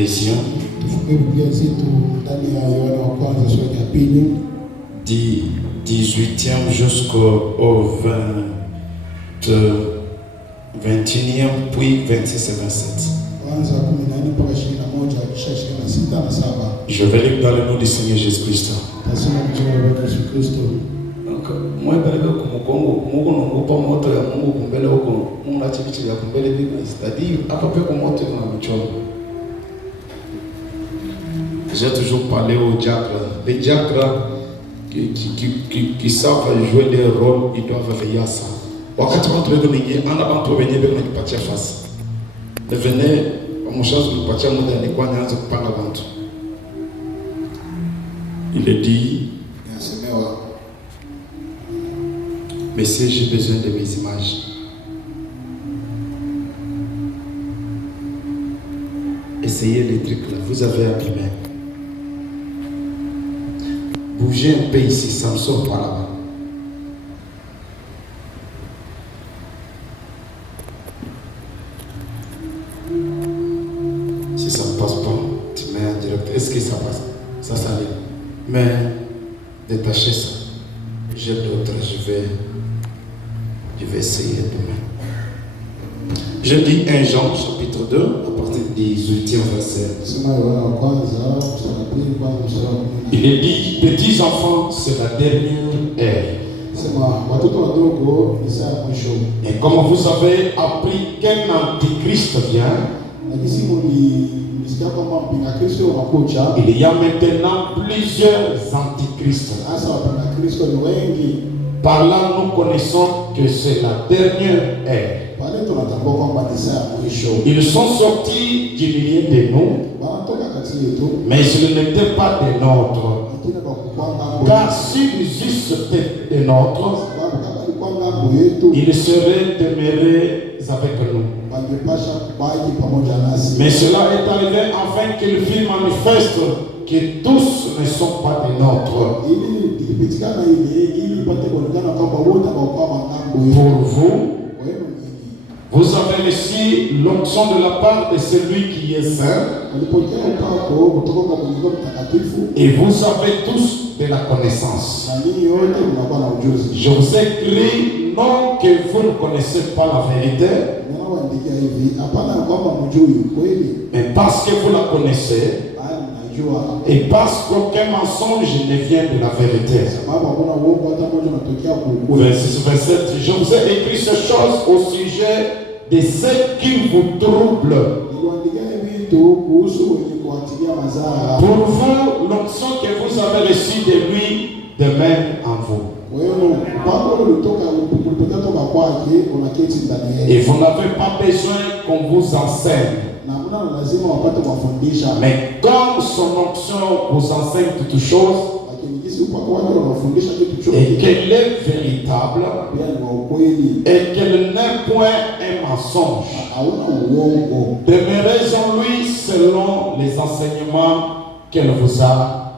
lisions. Du 18e jusqu'au 21e, puis 26 et 27. Je vais lire dans le nom du Seigneur Jésus-Christ. Donc, moi, j'ai toujours parlé aux diacres. Les diacres qui savent jouer leur rôle, ils doivent veiller à ça. Il est dit, Messieurs, j'ai besoin de mes images. Essayez les trucs là, vous avez abîmé. Bougez un peu ici, ça me sort par là-bas. Si ça ne passe pas, tu mets en direct. Est-ce que ça passe? Ça s'arrive. Mais détachez ça. J'ai d'autres, je vais essayer demain. Je dis 1 Jean chapitre 2 à partir du 18e verset. Il est dit, petits enfants, c'est la dernière ère. Et comme vous avez appris qu'un antichrist vient, il y a maintenant plusieurs antichrists. Par là, nous connaissons que c'est la dernière ère. Ils sont sortis du milieu de nous, mais ils n'étaient pas des nôtres. Car s'ils eussent été des nôtres, ils seraient demeurés avec nous. Mais cela est arrivé afin qu'il fût manifeste que tous ne sont pas des nôtres. Pour vous, vous avez reçu l'onction de la part de celui qui est saint, et vous avez tous de la connaissance. Je vous écris non que vous ne connaissez pas la vérité, mais parce que vous la connaissez, et parce qu'aucun mensonge ne vient de la vérité. Verset 27. Je vous ai écrit ces choses au sujet de ce qui vous trouble. Pour vous, l'onction que vous avez reçue de lui demeure en vous. Et vous n'avez pas besoin qu'on vous enseigne. Mais comme son onction vous enseigne toutes choses, et qu'elle est véritable, et qu'elle n'est point un mensonge, demeurez en lui selon les enseignements qu'elle vous a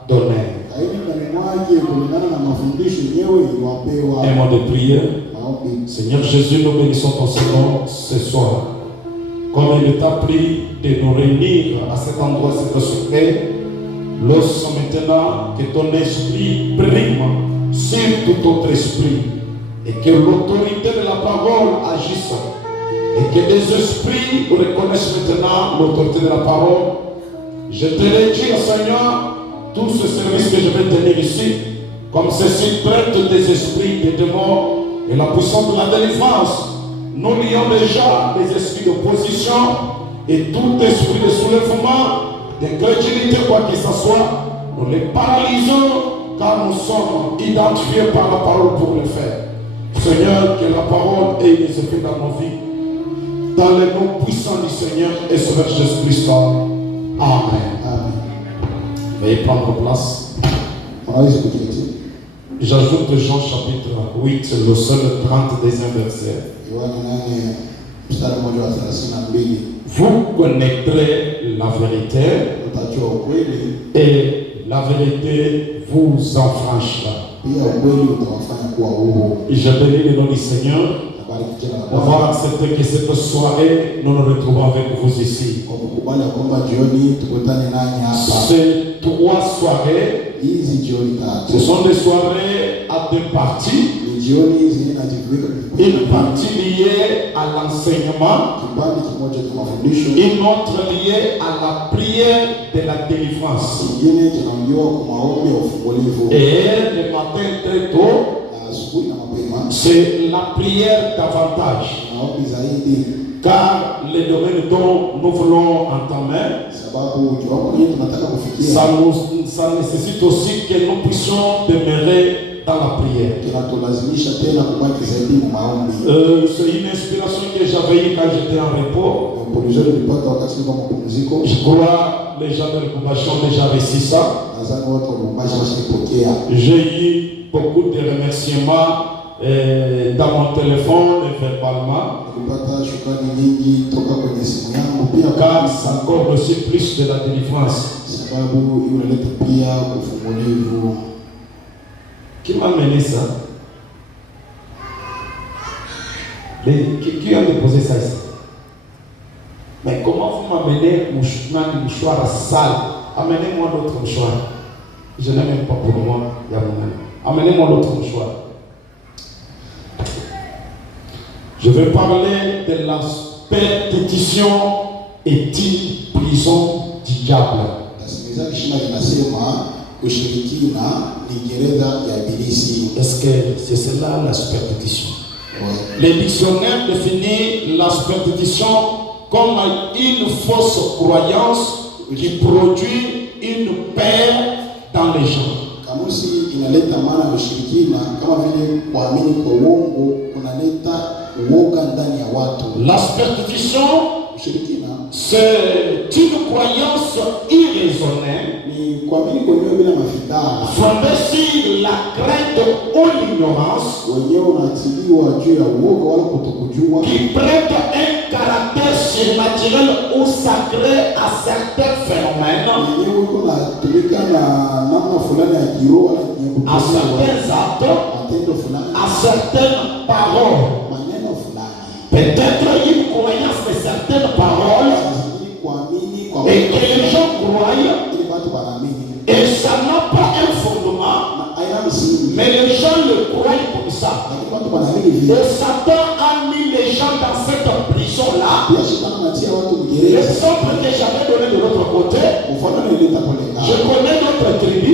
donnés. Un mot de prière. Seigneur Jésus, nous bénissons ton Seigneur ce soir. Comme il t'a pris de nous réunir à cet endroit, cet secret, laisse maintenant que ton esprit prime sur tout autre esprit et que l'autorité de la parole agisse et que des esprits reconnaissent maintenant l'autorité de la parole. Je te redis, Seigneur, tout ce service que je vais tenir ici, comme ceci traite des esprits, des démons et la puissance de la délivrance. Nous lions déjà les esprits d'opposition et tout esprit de soulèvement, d'incrédulité, quoi que ce soit, nous les paralysons car nous sommes identifiés par la parole pour le faire. Seigneur, que la parole ait des effets dans nos vies. Dans le nom puissant du Seigneur et Sauveur Jésus-Christ. Amen. Amen. Veuillez prendre place. J'ajoute Jean chapitre 8, le seul 32e verset. Vous connaîtrez la vérité et la vérité vous enfranchira. Je bénis le nom du Seigneur d'avoir accepté que cette soirée, nous nous retrouvons avec vous ici. Ces 3 soirées, ce sont des soirées à 2 parties. Une partie liée à l'enseignement, une autre liée à la prière de la délivrance. Et le matin très tôt, c'est la prière davantage. Car les domaines dont nous voulons entamer, ça nécessite aussi que nous puissions demeurer dans la prière. C'est une inspiration que j'avais eue quand j'étais en repos. Je crois que les gens de l'Occupation ont déjà reçu ça. J'ai eu beaucoup de remerciements dans mon téléphone et verbalement. Car ça encore reçu plus de la délivrance. Qui m'a mené ça? Qui a déposé ça ici? Mais comment vous m'amenez un mouchoir sale? Amenez-moi l'autre mouchoir. Je n'ai même pas pour moi. Amenez-moi l'autre mouchoir. Je vais parler de la perpétition est-il prison du diable? Est-ce que c'est cela la superpétition? Les dictionnaires définissent la superpétition comme une fausse croyance qui produit une peur dans les gens. La superstition, c'est une croyance irraisonnée fondée sur la crainte ou l'ignorance qui prête un caractère surnaturel ou sacré à certains phénomènes, à certains actes, à certaines paroles. Peut-être une croyance de certaines paroles et que les gens croient et ça n'a pas un fondement, mais les gens le croient comme ça. Et Satan a mis les gens dans cette prison-là. L'exemple que j'avais donné de l'autre côté, je connais notre tribu.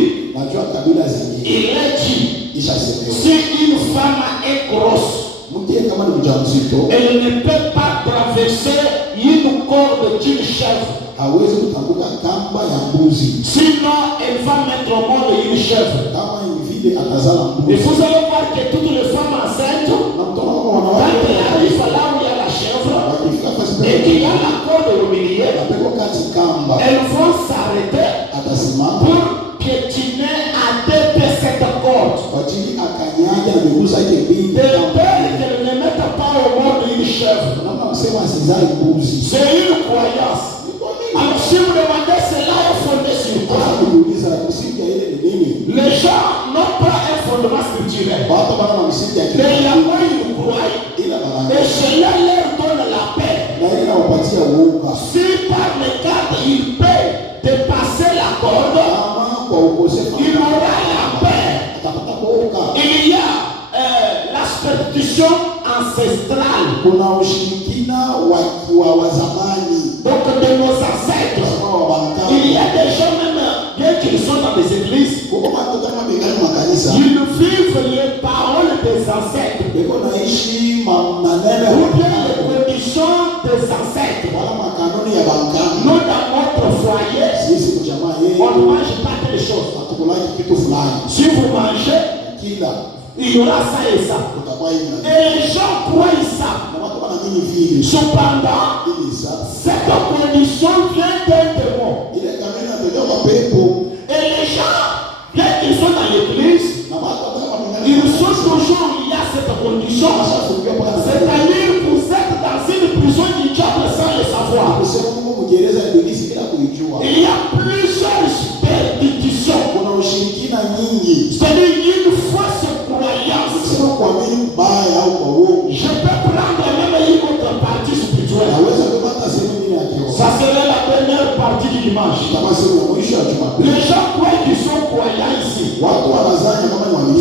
Il est dit, si une femme est grosse, elle ne peut pas traverser une corde d'une chèvre. Sinon, elle va mettre au monde une chèvre. Et vous allez voir que toutes les femmes enceintes, quand elles arrivent là où il y a la chèvre et qu'il y a la corde au milieu, elles vont s'arrêter pour piétiner à deux cette corde. De peur qu'elles ne mettent pas au monde une chèvre. C'est une croyance. Alors si vous demandez cela est fondé sur quoi? Les gens n'ont pas un fondement spirituel. Mais il y a quoi ils croient. Et cela leur donne la paix. Si par le cadre il peut dépasser la corde, il aura la paix. Il y a la superstition ancestrale. Donc de nos ancêtres, il y a des gens même, bien qu'ils sont dans des églises, ils vivent les paroles des ancêtres, ou bien les conditions des ancêtres. Nous dans notre foyer, on ne mange pas telle chose. Si vous mangez, il y aura ça et ça. Et les gens croient ça. Cependant, cette condition vient d'un démon. Et les gens, bien qu'ils sont dans l'église, ils sont toujours liés à cette condition. C'est-à-dire que vous êtes dans une prison du diable sans le savoir. Il y a plusieurs superstitions. C'est-à-dire une fausse croyance. Je peux dimanche. Les gens croient qu'ils sont croyants ici.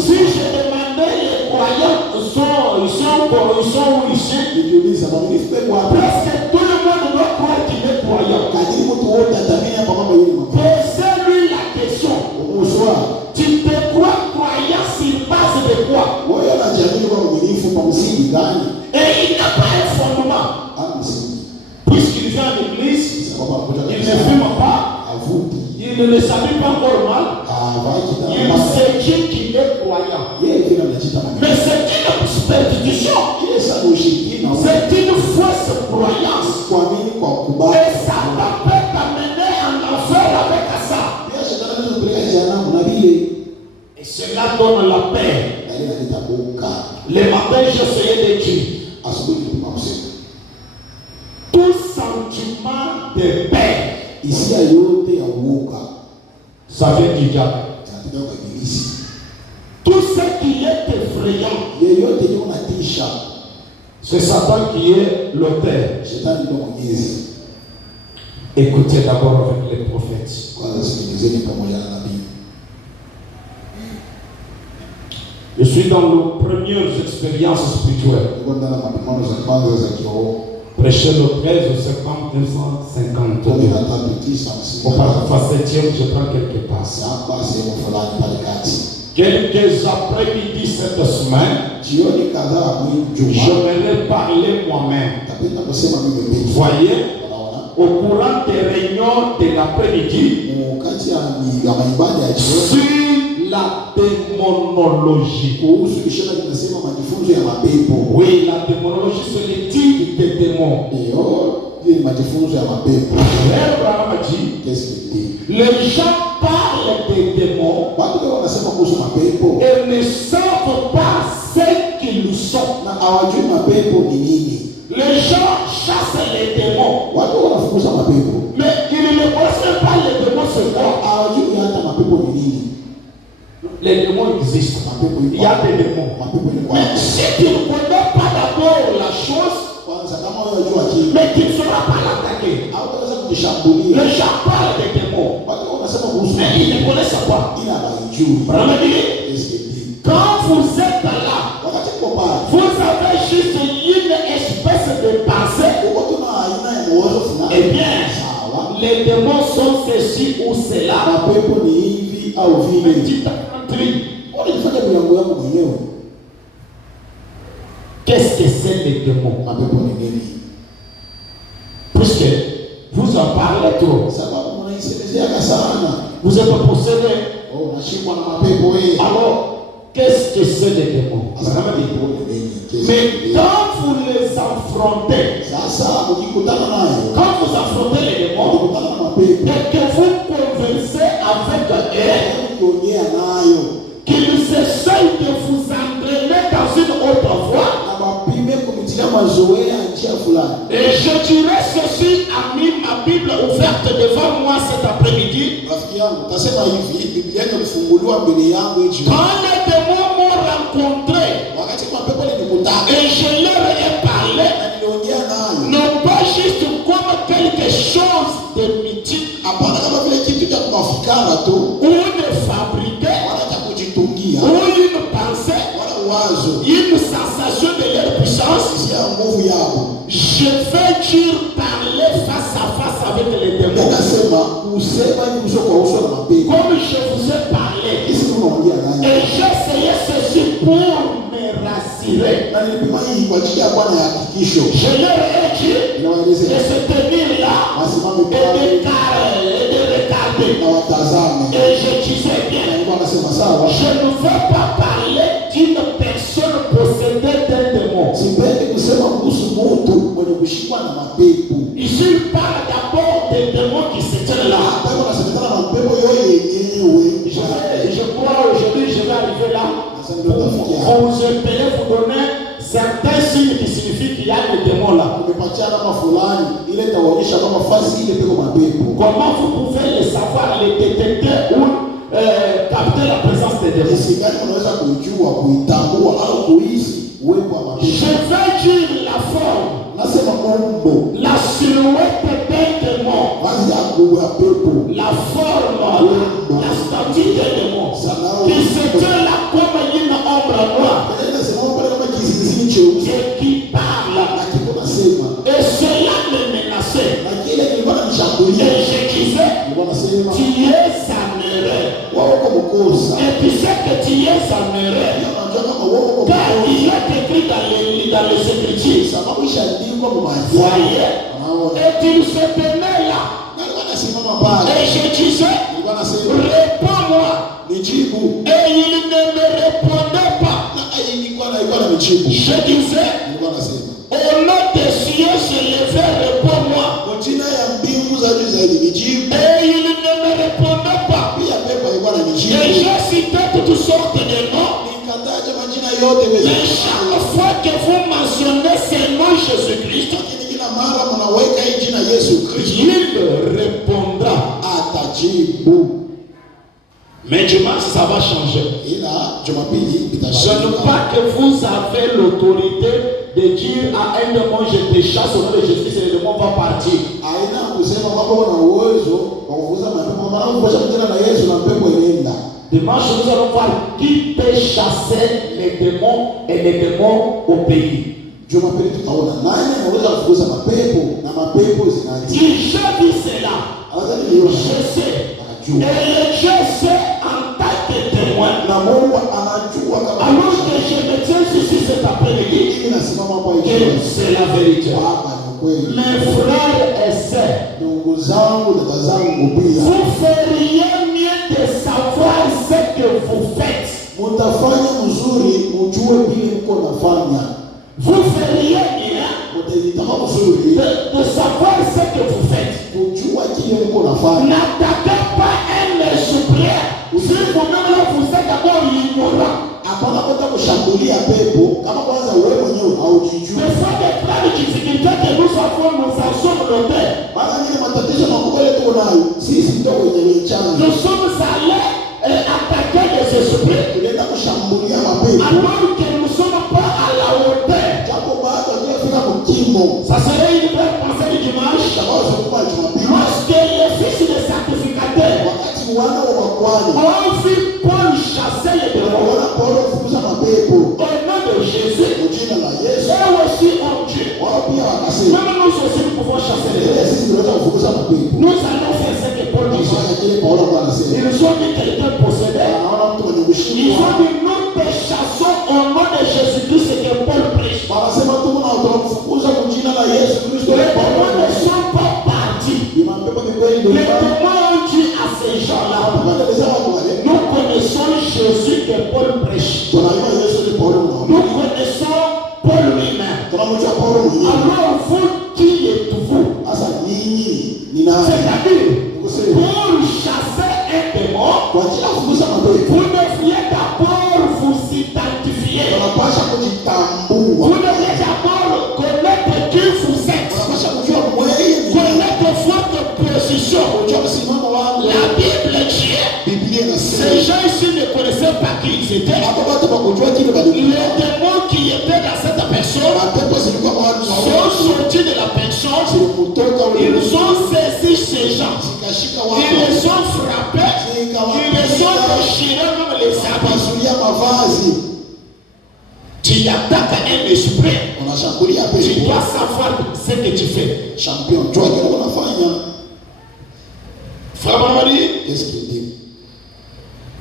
Si je demandais les croyants, ils sont où ici? Presque tout le monde doit croire qu'il est croyant. Posez-lui la question. Tu te crois croyant sur base de quoi? Et il n'a pas un fondement. Puisqu'il vient à l'église, il ne fume pas, il ne le salue pas encore mal, il se dit qu'il est croyant. Mais c'est une superstition, c'est une fausse croyance. Et ça peut t'amener en enfer avec ça. Et cela donne la paix. Le matin, j'essayais de dire tout sentiment de paix, ça vient du diable. Tout ce qui est effrayant, c'est Satan qui est l'auteur. Écoutez d'abord avec les prophètes. Je suis dans nos premières expériences spirituelles. Prêcher le 13 au septembre 1952. Au parfois 7e, je prends quelques passes. Quelques après-midi cette semaine, j'aimerais parler moi-même. Vous voyez, au courant des réunions de l'après-midi, sur la démonologie. Oui, la démonologie, c'est l'étude des démons. Les gens parlent des démons et ne savent pas ce qu'ils sont. Les gens chassent les démons, mais ils ne connaissent pas les démons, c'est quoi? Les démons existent. Il y a des démons. Mais si tu ne connais pas d'abord la chose, mais tu ne sauras pas l'attaquer. Les gens parlent des démons, mais ils ne connaissent pas. Quand vous êtes là, vous avez juste une espèce de pensée. Eh bien, les démons sont ceci ou cela. Qu'est-ce que c'est les démons? Puisque vous en parlez trop, vous êtes possédé. Alors, qu'est-ce que c'est les démons? Mais quand vous les affrontez, quand vous affrontez les démons et que vous conversez avec eux, qu'ils essayent de vous entraîner dans une autre voie. Et je dirais ceci, ami, ma Bible ouverte devant moi cet après-midi. Quand les démons m'ont rencontré et je leur ai parlé, non pas juste comme quelque chose de mythique ou de fabriqué ou une pensée, une sensation de leur puissance. Je vais dire parler face à face avec les démons. Comme je vous ai parlé. Et j'essayais ceci pour me rassurer. Je leur ai dit de se tenir là et de regarder. Et je disais bien, je ne veux pas parler d'une personne possédée d'un démon. Ici, il parle d'abord des démons qui se tiennent là. Je crois aujourd'hui, je vais arriver là. Je vais vous donner certains signes qui signifient qu'il y a des démons là. Comment vous pouvez les savoir, les détecter ou capter la présence des démons? Je vais dire la forme La silhouette d'un démon. La forme, la statue d'un démon. Qui se tient là comme une ombre noire. Qui parle. Et cela me menaçait. Et je disais, tu es amoureux. Et tu sais que tu es amoureux. Car il est écrit dans les Écritures. Voyez. Et tu se tenais là. Et je disais, réponds-moi. Et il ne me répondait pas. Je disais, au nom des cieux se lever, réponds-moi. Et il ne me répondait pas. Et j'ai cité toutes sortes de noms. Mais chaque fois que vous mentionnez ce nom Jésus-Christ, il répondra. Mais dimanche, ça va changer. Je ne veux pas que vous avez l'autorité de dire à un démon, je te chasse au nom de Jésus, et le démon va partir. Dimanche, nous allons voir qui peut chasser les démons et les démons au pays. Qui j'ai dit cela? Je sais. Et le Dieu sait en tant que témoin. Alors que je me tiens ici cet après-midi, que c'est la vérité. Mes frères et sœurs, vous feriez mieux de savoir ce que vous faites. Vous feriez mieux de savoir ce que vous faites. N'attaquez pas un esprit. Si vous-même là vous êtes d'abord ignorant. Ce sont des grandes difficultés que nous avons, nous en sommes notés. Nous sommes allés attaquer des esprits alors que nous ne sommes pas à la hauteur. Ça serait une belle pensée du dimanche. Lorsque les fils des sacrificateurs ont vu Paul chasser les démons au nom de Jésus, eux aussi ont Dieu. Même nous aussi nous pouvons chasser les démons. Nous allons faire ce que Paul disait. Ils ont dit quelqu'un possédait. Ils ont dit nous te chassons au nom de Jésus-Christ que Paul prêche. Les démons ne sont pas partis. Les démons ont dit à ces gens-là, nous connaissons Jésus que Paul prêche. Nous connaissons Paul lui-même. Alors vous, qui êtes-vous? C'est-à-dire, pour chasser un démon, vous devriez d'abord vous identifier. Vous devriez d'abord connaître qui vous êtes. Connaître votre position. La Bible dit, ces gens ici ne connaissaient pas qui ils étaient. Les démons qui étaient dans cette personne sont sortis de la personne. Ils ont saisi ces gens. Ils les ont frappés. Ils les ont déchirés comme les habits. Tu attaques un esprit. Tu dois savoir ce que tu fais. Champion, tu vois qu'on a fait. Frère Mamadi, qu'est-ce qu'il dit?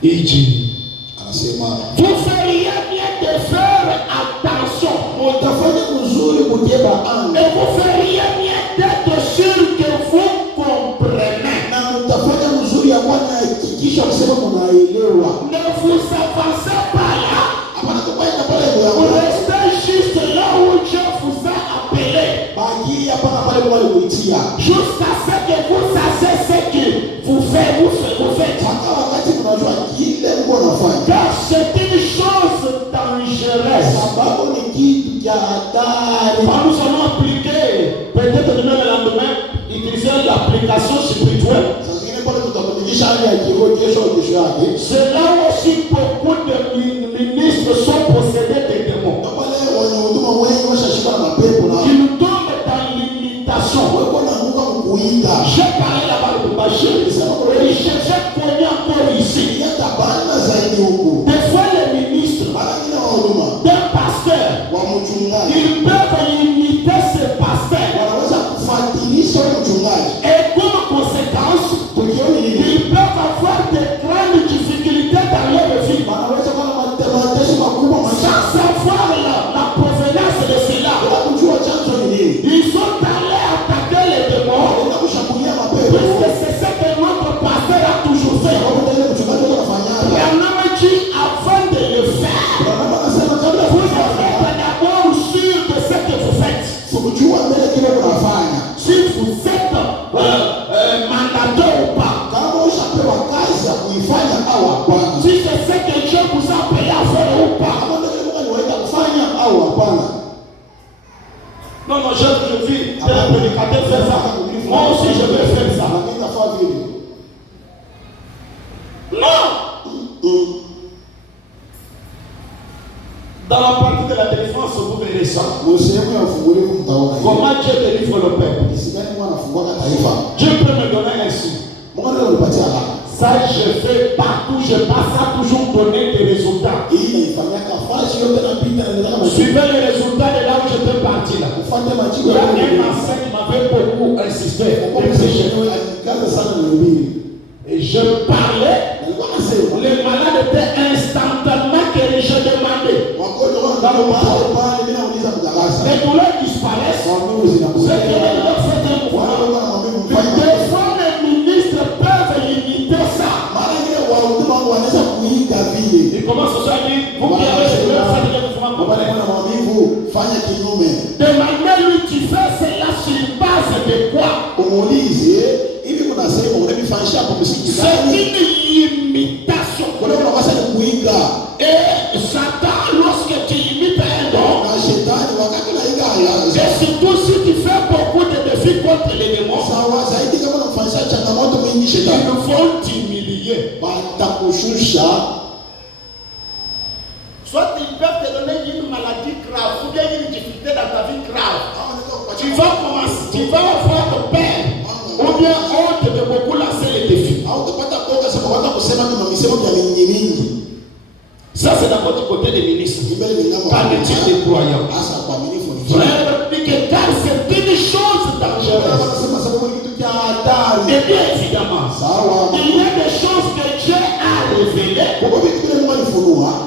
Il dit, vous feriez bien de faire attention. Et vous feriez bien d'être sûr que vous comprenez. Ne vous avancez pas là. Vous restez juste là où Dieu vous a appelé. Jusqu'à ce que vous sachiez ce que vous faites. Car c'est une chose dangereuse. Quand nous allons appliquer, peut-être demain le lendemain, utiliser l'application spirituelle. C'est là aussi beaucoup de ministres sont possédés des démons. Qui nous tombent machine. Et il cherchait combien encore ici. Des fois les ministres d'un pasteur, ils peuvent imiter ce pasteur. Et comme conséquence, ils peuvent avoir de grandes difficultés dans leur vie. Sans savoir la provenance de cela. Ils sont allés attaquer les démons. Puisque c'est ce que notre pasteur a toujours fait. Et on a dit avant de le faire, vous devez être d'abord sûr de ce que vous faites. Si vous êtes mandateur ou pas. Si c'est ce que Dieu vous a payé à faire ou pas. Non, je vis un prédicateur faire ça. Moi aussi je vais faire ça. Non. Dans la partie de la défense, vous verrez ça. Comment Dieu délivre le peuple. Dieu peut me donner un sou. Ça, je fais partout, je passe à toujours donner des résultats. Suivez les résultats de là où j'étais parti là. Il y a un enseignant qui m'avait beaucoup insisté. Et je parlais, les malades étaient instantanément guéris. Je demandais. Les douleurs disparaissent. C'est que les douleurs font un mouvement. Des fois, les ministres peuvent limiter ça. Et comment ça se dit? Vous qui avez les douleurs, ça devient demandez-lui, tu fais cela sur base de quoi? C'est une imitation. Et Satan, lorsque tu imites un don, et surtout si tu fais beaucoup de défis contre les démons, ils vont t'humilier. Soit ils peuvent te donner une maladie grave ou bien une difficulté dans ta vie grave. Tu vas commencer, tu vas avoir de peine ou bien honte de beaucoup lancer les défis. Ça c'est d'abord du côté des ministres. Pas des croyants. Frère, car c'est une chose dangereuse. Et bien évidemment, il y a des choses que Dieu a révélées.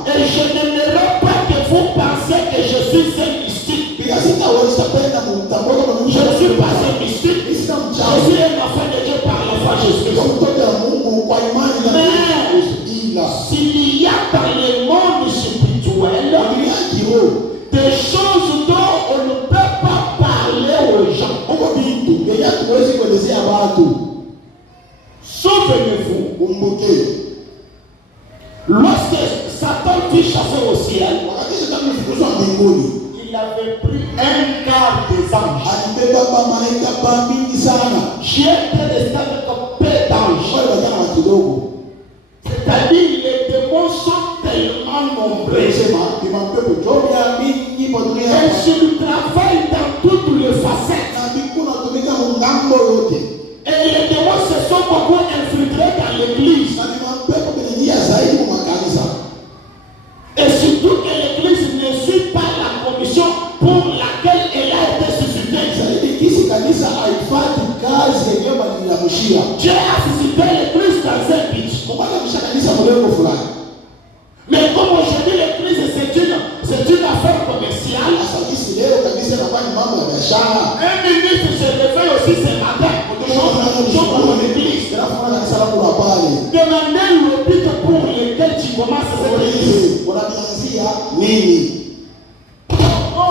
Et je n'aimerais pas que vous pensiez que je suis un mystique. Je ne suis pas un mystique. Je suis un enfant de Dieu par la foi Jésus-Christ. Mais s'il y a dans le monde spirituel des choses dont on ne peut pas parler aux gens. Souvenez-vous, lorsque Satan fut chassé au ciel, il avait pris un quart des anges. J'ai été resté avec un peu d'anges. C'est-à-dire les démons sont tellement nombreux. Et s'ils travaillent dans toutes les facettes. Et les démons se sont beaucoup infiltrés dans l'église. Et surtout que l'église ne suit pas la commission pour laquelle elle a été suscitée. Dieu a suscité l'église dans un but. Mais comme aujourd'hui l'église c'est une affaire commerciale. Un ministre se réveille aussi ce matin. Demandez le but pour lequel tu commences cette église. On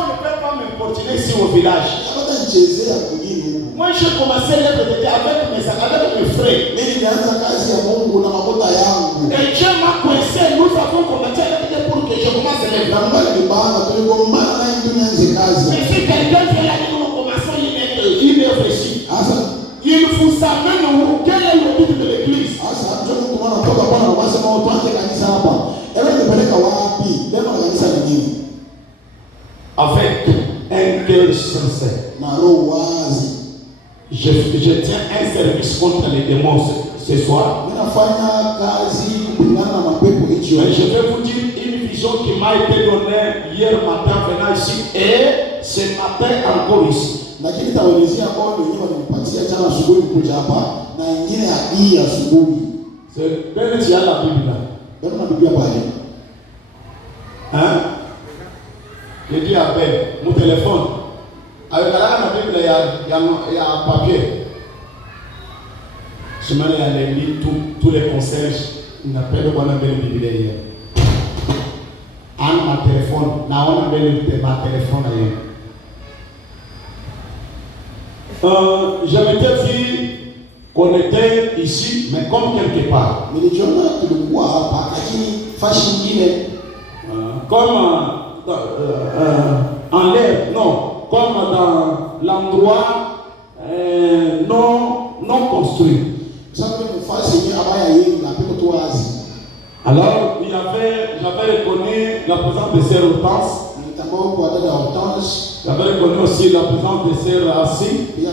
ne peut pas m'importuner ici au village. Moi j'ai commencé l'œuvre de Dieu avec mes frères. Et Dieu m'a coincé, nous avons commencé l'œuvre pour que je commence l'œuvre. Mais si quelqu'un fait la vie, nous commençons une œuvre ici. Il vous amène où? Quel est le but de l'église? Avec un cœur sincère. Je tiens un un service contre les démons ce soir. Mais je vais vous dire une vision qui m'a été donnée hier matin venant ici et ce matin encore ici. C'est Ben, tu as la Bible là. Hein? Je dis à Ben, mon téléphone. Avec la Bible, il y a un papier. Je m'en ai allé lire tous les conseils. Il n'a pas de quoi la Bible hier. Un ma téléphone, ma téléphone ailleurs. Je m'étais vu qu'on était ici, mais comme quelque part. Mais les gens qui le voient, comme en l'air, non, comme dans l'endroit non construit. Alors, j'avais reconnu la présence de sœur Hortense. J'avais reconnu aussi la présence de sœur Assis. Il y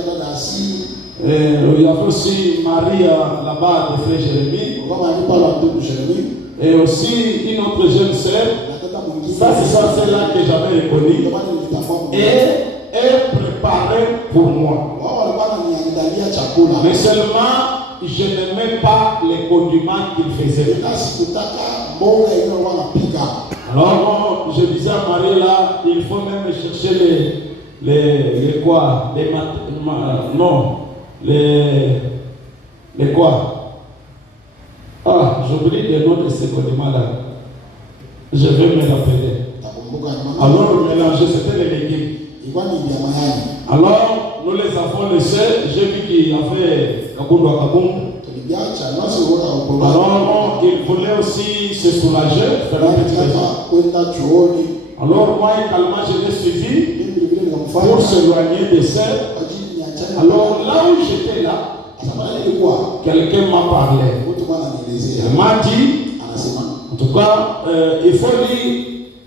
avait aussi Marie là-bas de frère Jérémie. Et aussi une autre jeune sœur. Ça, c'est ça, celle-là que j'avais reconnue. Et elle préparait pour moi. Mais seulement, je n'aimais pas les condiments qu'il faisait. Alors, je disais à Marie là, il faut même chercher les quoi? Les quoi? Ah, j'oublie le nom de ces condiments là. Je vais me rappeler. Alors, le mélange, c'était les légumes. Alors, nous les avons laissés. J'ai vu qu'il y avait Kabundo à Kabundo. Alors, il voulait aussi se soulager, faire un petit raison. Alors, moi, également, je l'ai suivi pour s'éloigner de ça. Alors, là où j'étais là, quelqu'un m'a parlé. Il m'a dit, en tout cas, il faut lire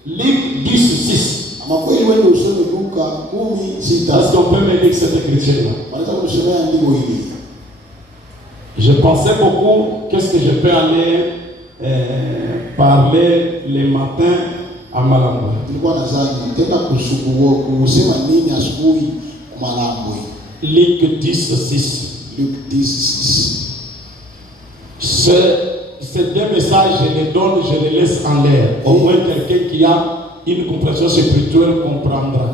Luc 10:6. Est-ce qu'on peut m'aider que cette écriture-là? Je pensais beaucoup, qu'est-ce que je peux aller parler les matins à Malambwe. Luc 10:6. Ces deux messages, je les donne, je les laisse en l'air. Au moins quelqu'un qui a une compréhension spirituelle comprendra.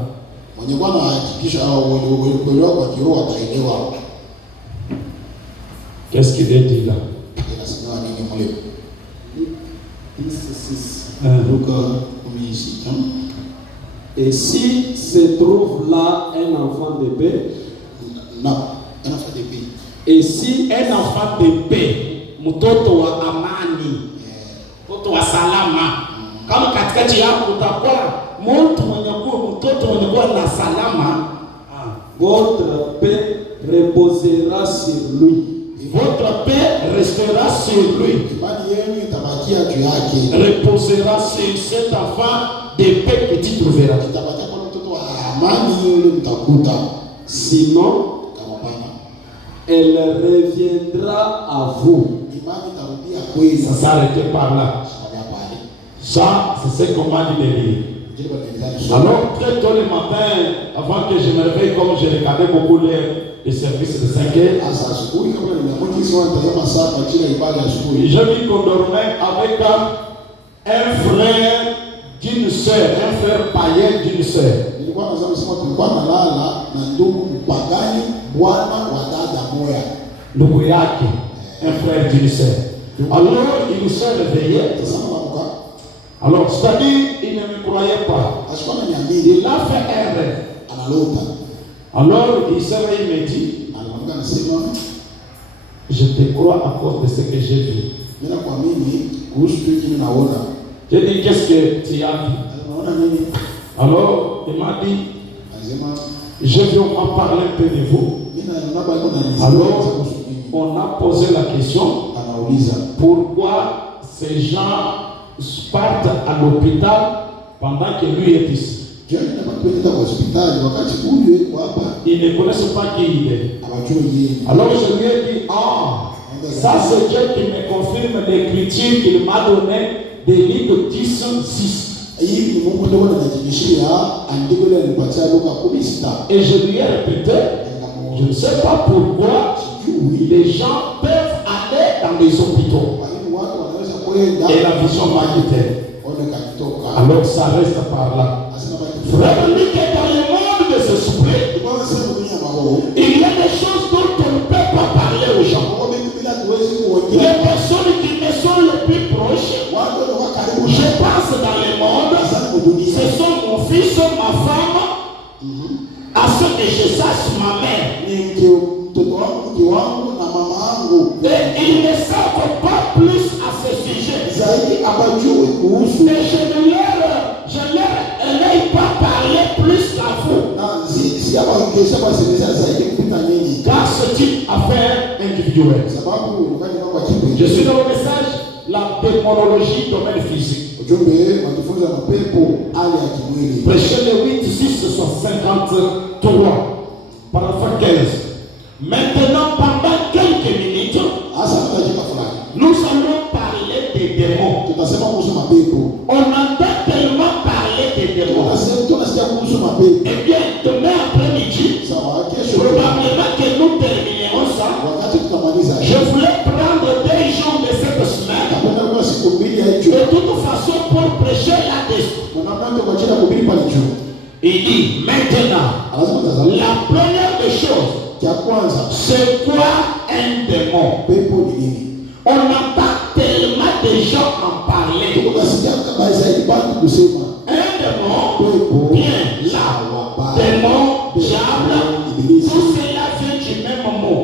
Qu'est-ce qu'il est dit là? Et si se trouve là un enfant de paix, non, un enfant de paix. Et si un enfant de paix, mtoto wa amani, mtoto wa salama, kama katikati yako utakuwa mtu mwenye kuwa na salama, votre paix reposera sur lui. Votre paix restera sur lui. Reposera sur cet enfant de paix que tu trouveras. Sinon, elle reviendra à vous. Ça s'arrêtait par là. Ça, c'est ce qu'on m'a dit de lire. Alors, très tôt le matin, avant que je me réveille, comme je regardais beaucoup les services de 5 heures, j'ai vu qu'on dormait avec un frère d'une sœur, un frère païen d'une sœur. Ndugu yake, un frère d'une sœur. Alors, il s'est réveillé. Alors, c'est-à-dire, il ne me croyait pas. Il a fait un rêve. Alors, il s'est réveillé, il me dit, je te crois à cause de ce que j'ai vu. J'ai dit, qu'est-ce que tu as vu? Alors, il m'a dit, je vais en parler un peu de vous. Alors, on a posé la question, pourquoi ces gens partent à l'hôpital pendant que lui est ici? Ils ne connaissent pas qui il est. Alors je lui ai dit, ça c'est Dieu qui me confirme l'écriture qu'il m'a donné des livres 10:6. Et je lui ai répété, je ne sais pas pourquoi les gens peuvent aller dans les hôpitaux et la vision va quitter. Alors ça reste par là. Frère, lui qui est dans le monde des esprits, il y a des choses dont on ne peut pas parler aux gens. Les personnes qui me sont les plus proches, je passe dans le monde, ce sont mon fils, ma femme, à ce que je sache ma mère. Et ils ne savent pas plus à ce sujet. Et je ne leur pas parler plus qu'à vous. Car c'est une affaire individuelle. Je suis dans le message, la démonologie domaine physique. Prêchez le 8:6-53, paragraphe 15. Maintenant, pendant quelques minutes, nous allons parler des démons. On entend tellement parler des démons. Eh bien, demain après-midi, probablement que nous terminerons ça. Je voulais prendre 2 jours de cette semaine. De toute façon, pour prêcher là-dessus. Il dit maintenant, la première des choses, c'est quoi un démon? On entend tellement de gens en parler. Un démon, bien là, démon, diable, tout cela vient du même mot.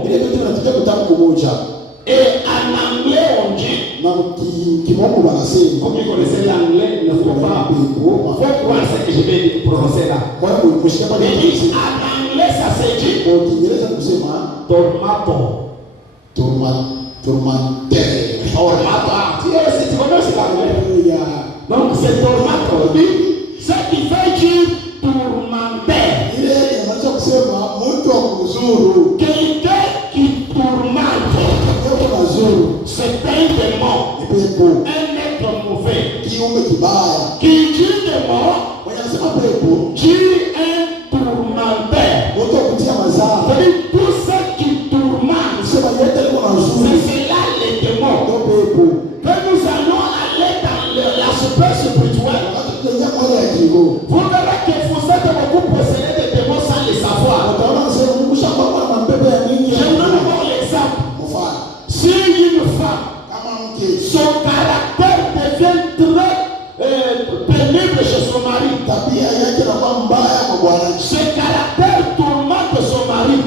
Et en anglais on dit, comme vous connaissez l'anglais, il ne faut pas croire ce que je vais prononcer là. En anglais ça se dit tormator. Donc c'est tormator. Ce qui veut dire tourmenter. Quelqu'un qui tourmente. C'est un démon. Un être mauvais. Qui dit démon, dit un tourmenteur. Tout ce qui tourmente, c'est cela les démons. Que nous allons aller dans l'aspect spirituel. Vous verrez que vous êtes beaucoup possédés de démons sans le savoir. Je vous donne l'exemple. Si une femme, son caractère devient très pénible chez son mari, ce caractère tourmente son mari.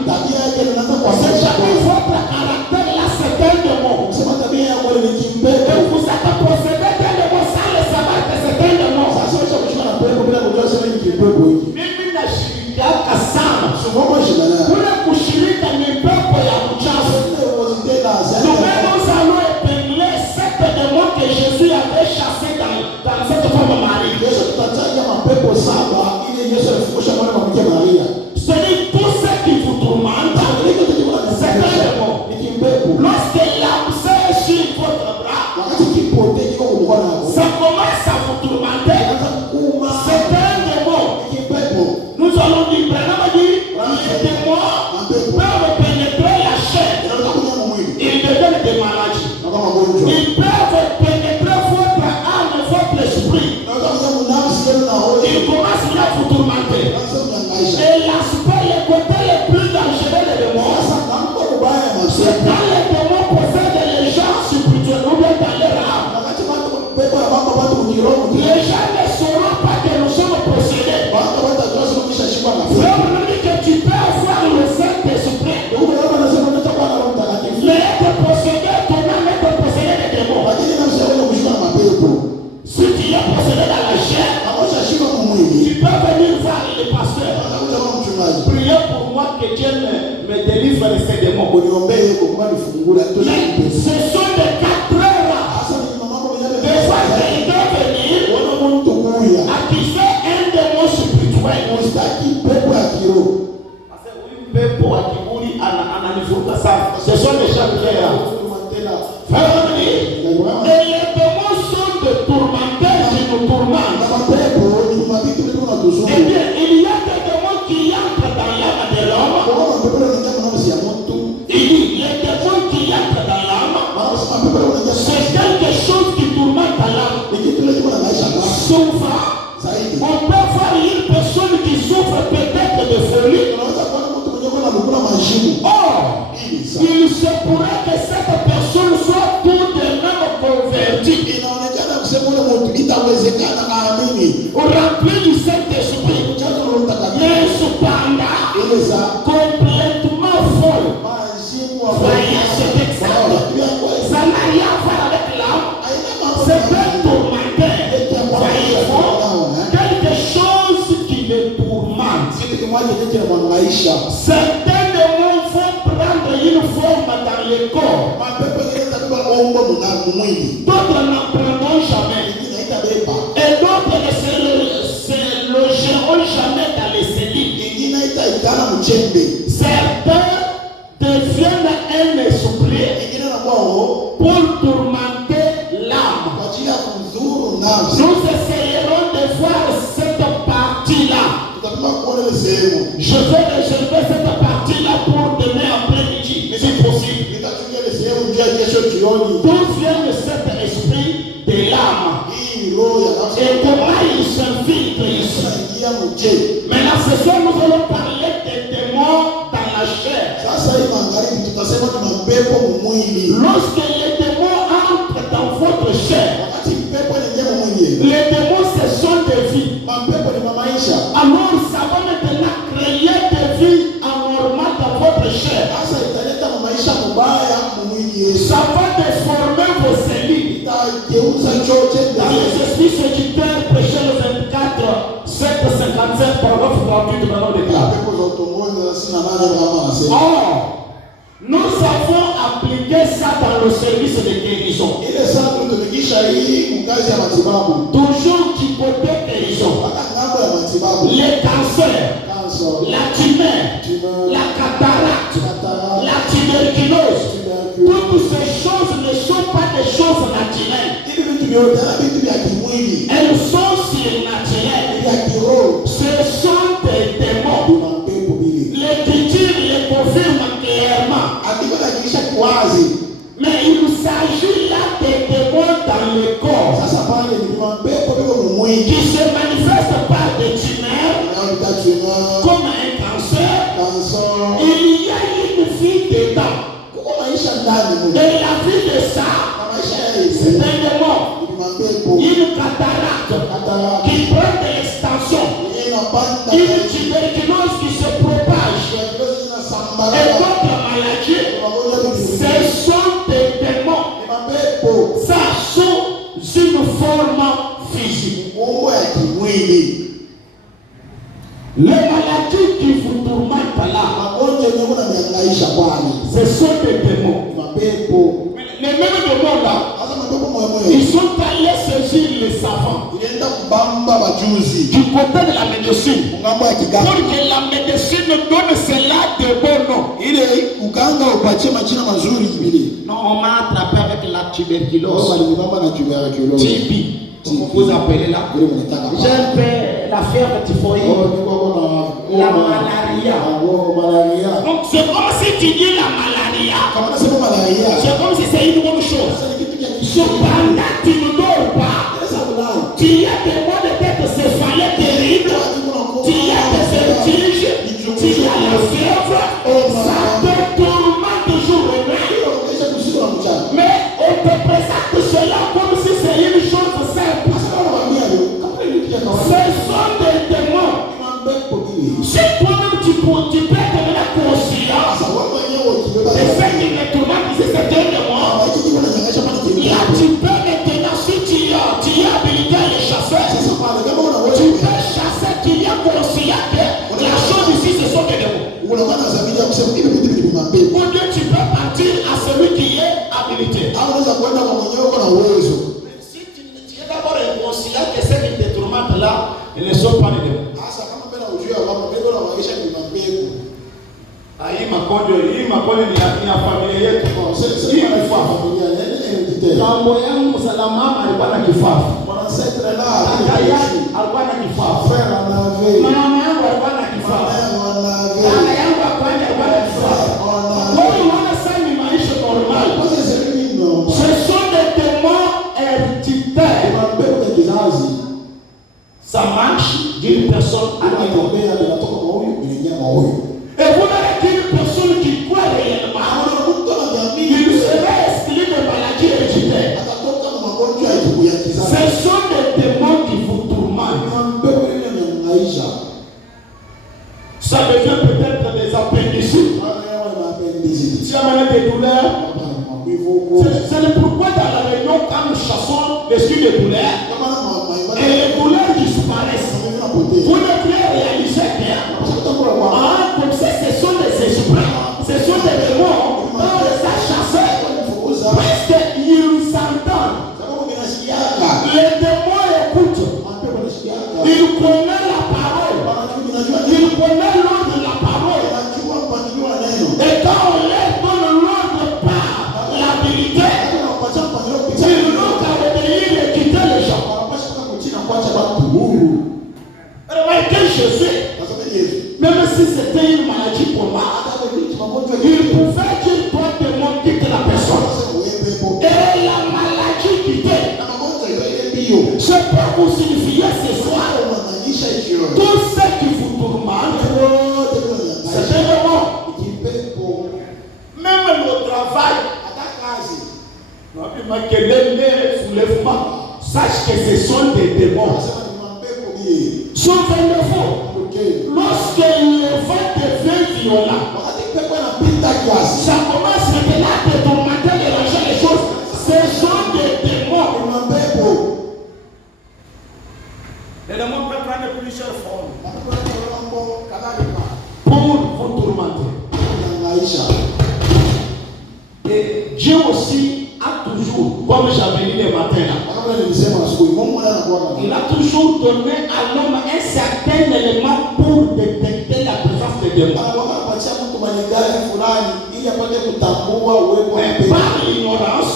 C'est jamais votre caractère là, c'est un démon. Et vous êtes possédé d'un démon sans le savoir que c'est un démon. Mimi na shirika sana. Kule kushirika ni pepo ya uchafu. Nous allons épingler 7 démons que Jésus avait chassés dans cette femme Marie. C'est tout ce qui vous tourmente, c'est un démon. Lorsque l'âme s'est sur votre bras, ça commence à vous tourmenter. C'est un démon. Nous allons dire, les démons peuvent pénétrer la chair. Ils deviennent des maladies. Ils peuvent pénétrer votre âme, votre esprit. Ils commencent à vous tourmenter. Et l'aspect, le côté le plus dangereux des démons, c'est quand les démons possèdent les gens spirituels ou bien dans leur âme. Les gens ne sauront pas que nous sommes possédés. Frère, on dit que tu peux avoir le Saint-Esprit. Mais être possédé, ton âme est possédée des démons. Si tu es possédé dans la chair, tu peux venir voir le pasteur. Priez pour moi que Dieu me délivre de ces démons. Ce sont des 4 heures. Des fois, quelqu'un venir accuser un démon spirituel. Et les démons sont des tourmenteurs qui nous tourmentent. Eh bien, il y a des démons qui entrent dans l'âme de l'homme. Il dit, les démons qui entrent dans l'âme, c'est quelque chose qui tourmente l'âme. Souvent, on peut voir une personne qui souffre peut-être de folie. Or, il se pourrait que cette personne soit tout de même convertie. Remplie du Saint-Esprit. Mais cependant, complètement folle. Voyez cet exemple. Ça n'a rien à voir avec l'âme. C'est un tourmenteur. Voyez-vous, quelque chose qui le tourmente. Certains démons vont prendre une forme dans le corps. D'autres n'en prendront jamais. Et d'autres ne se logeront jamais dans les cellules. Certains deviennent un esprit pour tourmenter l'âme. Nous essayerons de voir cette partie-là. Je vais réserver cette partie-là pour demain après-midi, si possible. D'où vient cet esprit de l'âme? Et comment il s'infiltre ici? Maintenant, ce soir, nous allons parler des démons dans la chair. Lorsque les démons entrent dans votre chair, les démons, ce sont des vies. Alors, ça va maintenant créer des vies anormales dans votre chair. Ça va déformer vos cellules. Dans les esprits séducteurs, prêchés le 24, 757, paragraphe 38 de Manon de Clare. Or, nous avons appliqué ça dans le service de guérison. Toujours du côté guérison. Les cancers, la tumeur, la cataracte, la tuberculose. Toutes ces choses ne sont pas des choses naturelles. Elles sont surnaturelles. Ce sont des démons. L'Écriture les confirme clairement. Mais il s'agit là des démons dans le corps qui se manifestent par des tumeurs comme un cancer. Il y a une vie dedans. Et la vie de ça, c'est un démon. Une cataracte qui prend de l'extension. Une tuberculose qui se propage. Et d'autres maladies, ce sont des démons. Ça sous une forme physique. Les maladies qui vous tourmentent là, ce sont des démons. Les mêmes démons là, ils sont allés saisir les savants du côté de la médecine pour que la médecine donne cela de bon nom. Non, on m'a attrapé avec la tuberculose. TB. Vous appelez là. J'ai un peu la fièvre typhoïde, la malaria. Donc c'est comme si tu dis la malaria. C'est comme si c'est une bonne chose. Cependant, tu ne dors pas. Tu as des maux de tête céphalées terribles. Tu as des vertiges. Tu as la fièvre. Ça te tourmente jour et nuit. Mais on te présente cela comme si c'est une chose simple. Ce sont des démons. Si toi-même tu peux te mettre la conscience et faire qu'il me tourmente ici, c'est un démon. Là, tu peux maintenant, si tu as habilité à les chasser, tu peux chasser qu'il y a conscience que la chose ici, ce sont des démons. Ou bien tu peux partir à celui qui est habilité. Si tu es d'abord inconscient que ce qui te tourmente là, ils ne sont pas des démons. Hii makonjo ni ya familia yetu. Kambo yangu mama alikuwa na kifafa. Mon ancêtre là. Kaka yangu alikuwa na kifafa. Frère en avait. Mama yangu alikuwa na kifafa. Kaka yangu alikuwa na kifafa. Wewe unaona sasa ni maisha normal. Ce sont des démons héréditaires. Ça marche d'une personne à l'autre. Et vous n'avez qu'une personne qui croit réellement. Il serait exclu de maladie héréditaire. Ce sont des démons qui vous tourmentent. Ça devient peut-être des appendicites. Si on a des douleurs, c'est le pourquoi dans la réunion, quand nous chassons l'esprit de douleur, et les douleurs disparaissent. Vous ne pouvez réaliser bien. Comme ça, ce sont des esprits, ce sont des démons. On les a chassés. Parce qu'ils s'entendent. Les démons écoutent. Ils connaissent la parole. Ils connaissent l'ordre de la parole. Et quand on leur donne l'ordre par la vérité, ils n'ont qu'à obéir et quitter les gens. Remarquez Jésus, même si c'était une maladie pour moi, il pouvait dire toi démon quitte la personne. Et la maladie quittait. Je peux vous signifier ce soir, tout ce qui vous tourmente, c'est un démon. Même le travail, soulèvement, sache que ce sont des démons. Souvenez-vous, lorsque le vent devient violent, ça commence maintenant à te tourmenter, déranger les choses. Ce sont des démons. Les démons peuvent prendre plusieurs formes pour vous tourmenter. Et Dieu aussi a toujours, comme j'avais dit le matin là, il a toujours donné à l'homme un certain élément pour détecter la présence de Dieu. Mais par l'ignorance,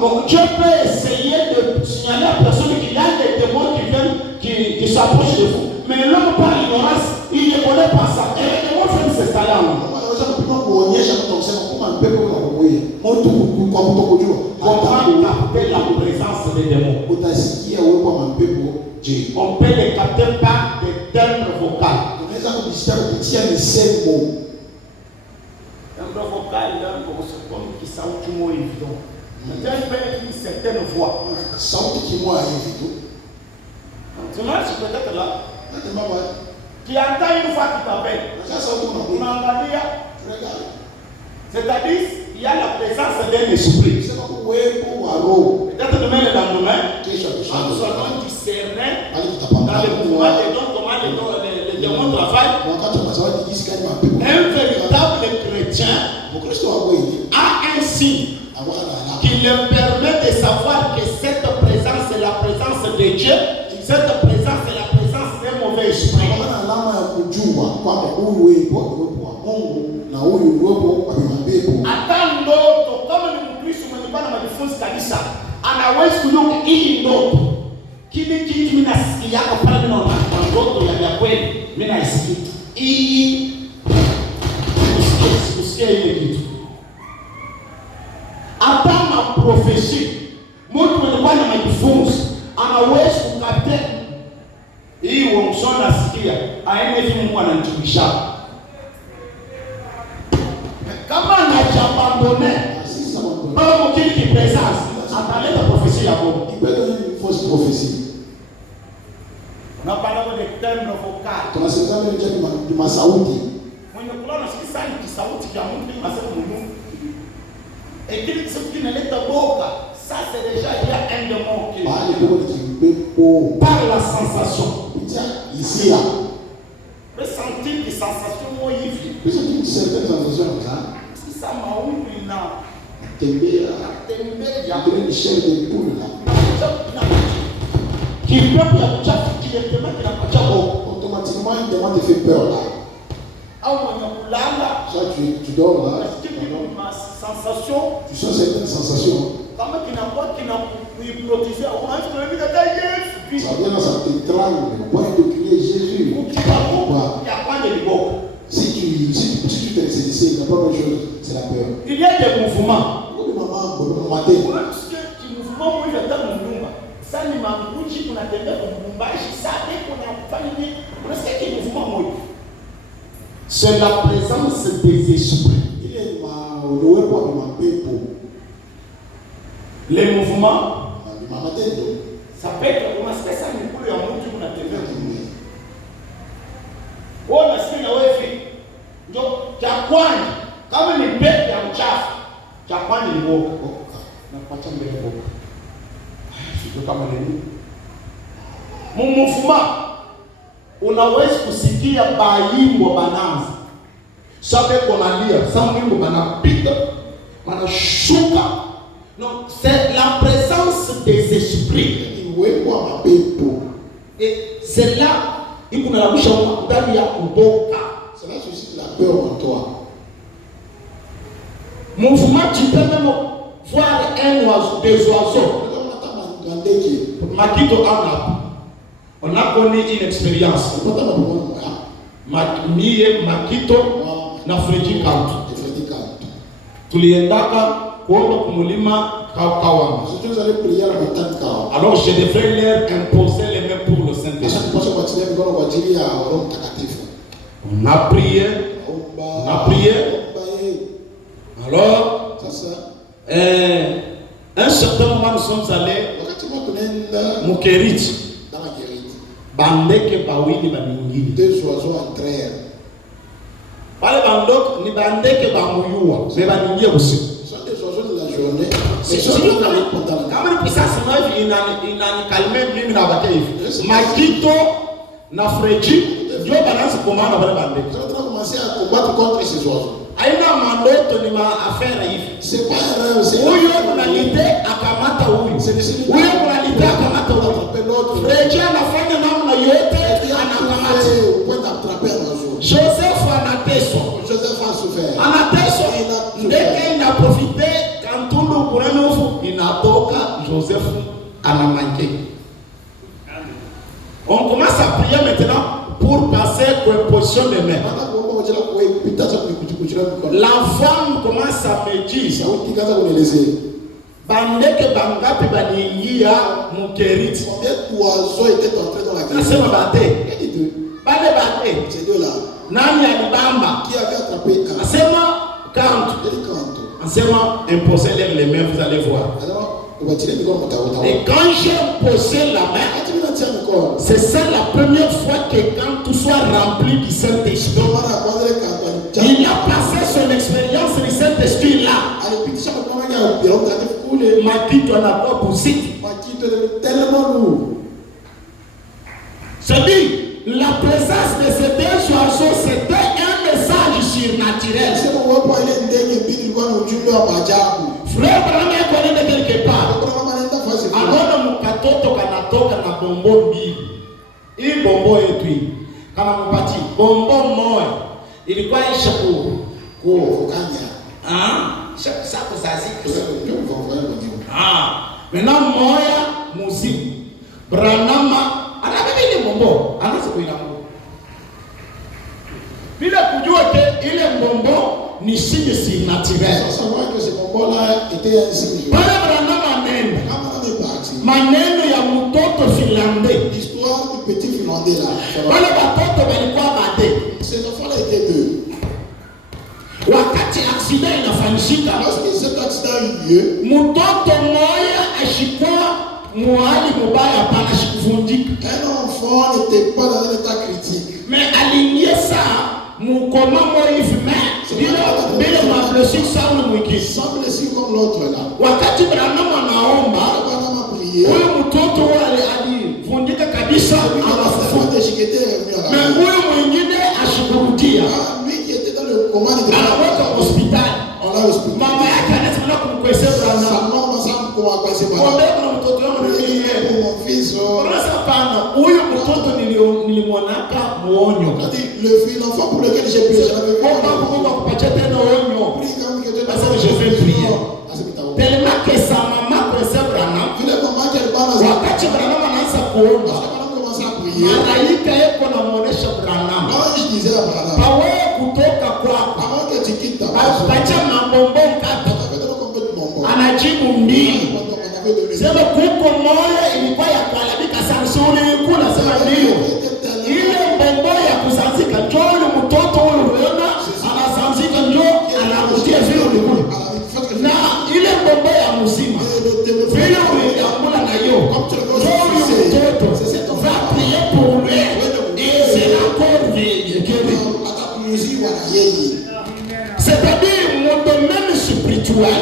donc Dieu peut essayer de signaler à la personne qu'il y a des démons qui viennent, qui s'approchent de vous. Mais l'homme par l'ignorance, il ne connaît pas ça. Et les démons viennent s'installer en nous. Comment capter la présence des démons? On peut les capter par des timbres vocaux. Timbre vocal, c'est comme qui s'en tout moins évident. C'est un peu une certaine voix. Tu m'as dit peut-être là. Qui entend une voix qui t'appelle. C'est-à-dire, il y a la présence d'un esprit. Peut-être demain et dans demain, nous allons discerner dans le pouvoir des dons, comment les démons travaillent. Un véritable chrétien a un signe qui lui permet de savoir que cette présence est la présence de Dieu, cette présence est la présence d'un mauvais esprit. Hata ndoto kama ni Mkristo mwenye bana majifunzi kabisa, anaweza kunyonga hii ndoto. Kile kitu mimi nasikia hapo pale naona ndoto ya kweli, mimi naisikia. Hii usikie ile kitu. Hata ma profesi, mtu mwenye bana majifunzi, anaweza kukate hii wamsona nasikia, aende hivi Mungu ananitumikisha. Kama anajabandone kama mkili kipresence ataleta profesi ya Mungu. Fausse prophétie. On a parlé de thème vocal. Tunasema ni masauti. Mwenye kulala sikisa ni sauti ya Mungu nasema Mungu. Et qu'il qui ne l'est boca, ça c'est déjà il y a un démon qui par la sensation. Ici là. Ressentir des sensations moi ici. Une certaine sensation ça. Si ça m'a oublié là. Tembea. Il y a une chair de poule là. Qui peut bien chaque qui est tellement qui n'a pas de automatiquement il demande de faire peur là. Ah on a là. Ça tu dors là. Ça sensation. Tu sens certaines sensations. Comme qui n'a pas hypnotisé. Ça vient dans sa tétraille. On peut te crier Jésus. Si tu te laisses laisser, la première chose, c'est la peur. Il y a des mouvements. C'est la présence des esprits. Les mouvements, ça peut être comment c'est ça, mais pour les gens qui ont oh, la semaine à Wefi, donc, Jaquan, comme les bêtes à Mchaff, Jaquan est beau. n'a pas de beau. Je peux comme mon mouvement, unaweza kusikia baimbo bananza. Sabe kunalia, samwimbo banapita, banashuka. Non, c'est la présence des esprits. Et c'est là, il faut la bouche en ndani ya kutoka. Cela suscite la peur en toi. Mouvement, tu peux même voir un oiseau, des oiseaux. Makito Anap. On a connu une expérience. Makito na Freddy Count. Tuliendaka kuomba kumulima Kawa. Alors je devrais leur imposer les mains pour le Saint-Esprit. On a prié. Alors, un certain moment nous sommes allés Mukerit. Bandeke bawini baningini. Deux oiseaux entrèrent. Pale bandok ni bandeke bamuyua. Mais baningie usiku. Ce sont des oiseaux de la journée. Kama ni pisasi na hivi inanikalme mimi na bake hivi. Makito na Freddy ndio balance komanda wale bandeke. On va commencer à combattre contre ces oiseaux. Aina mandoto ni maafera hivi. C'est pas un rêve, c'est huyo kunalite akamata huyu. Huyo kunalite akamata huyu. Freddy anafanya namna yote anakamata. Joseph anateswa. Joseph a souffert. Anateswa. Ndeke inaprofite kantundu kuranofu inatoka Joseph anamanke. On commence à prier maintenant pour passer aux positions de main. La femme commence à me dire bandeke bangapi baniingia Mukerit. Combien d'oiseaux étaient entrés dans la grille? Nasema bate. Bade. Ces deux-là. Nani alibamba? Qui avait attrapé un? Nasema Kantu. Nasema imposez les mains, vous allez voir. Et quand j'ai posé la main, c'est ça la première fois que quand tout soit rempli du Saint-Esprit, il a passé son expérience du Saint-Esprit là. Makito anakuwa kusiti. Tellement lourd. C'est-à-dire, la présence de ces deux oiseaux, c'était un message surnaturel. Frère Branham est connu de quelque part. Alors, mukatoto kanatoka na bombo mbili. Hii bombo yetu hii. Kama mpati bombo moja ilikuwa isha kufanya. Sasa kuzazika. Maintenant moya muzimu. Branham anabebe ile bombo, anaanza kuinamua. Bila kujua ke ile bombo ni signe surnaturel. Sans savoir que ce bombo-là était un signe. Pale Branham anenda. Maneno ya mtoto Finlandais. L'histoire du petit Finlandais là. Wale watoto walikuwa bade. Ces enfants-là étaient deux. Wakati accident inafanyika, lorsque cet accident eut lieu, mtoto mmoja ashikwa muhali mubaya pana shikuvunjika. Un enfant n'était pas dans un état critique. Mais aliingia saa mukoma moivi bila mablessure sana mwingine. Sans blessure comme l'autre là. Wakati Branham anaomba, huyo mtoto wale alivunjika kabisa akafufuka. Mais huyo mwingine ashukurudia. Anaweka hospitali. Mama yake anasema kumkwesea Branham. Kuna mtoto wangu pana huyo mtoto nilimwonaka muonyo. L'enfant pour lequel j'ai prié, j'avais vu kupatia tena onyo. parce que je vais prier. Tellement que sa maman pressait Branham. Wakati Branham anaanza kuomba, malaika yeko na muonesha Branham, pawe kutoka kwako apacha mambombo mkata, anajibu mbili. Sema kuko moja ilikuwa ya kualabika sana, si ulikula? Sema ndio. Ile mbombo ya kuzanzika njoo mtoto huyo anazanzika njoo anakutia vile ulikula. Na ile mbombo ya mzima vile ulikula na hiyo njoo mtoto va prier pour lui et c'est encore c'est-à-dire mon domaine spirituel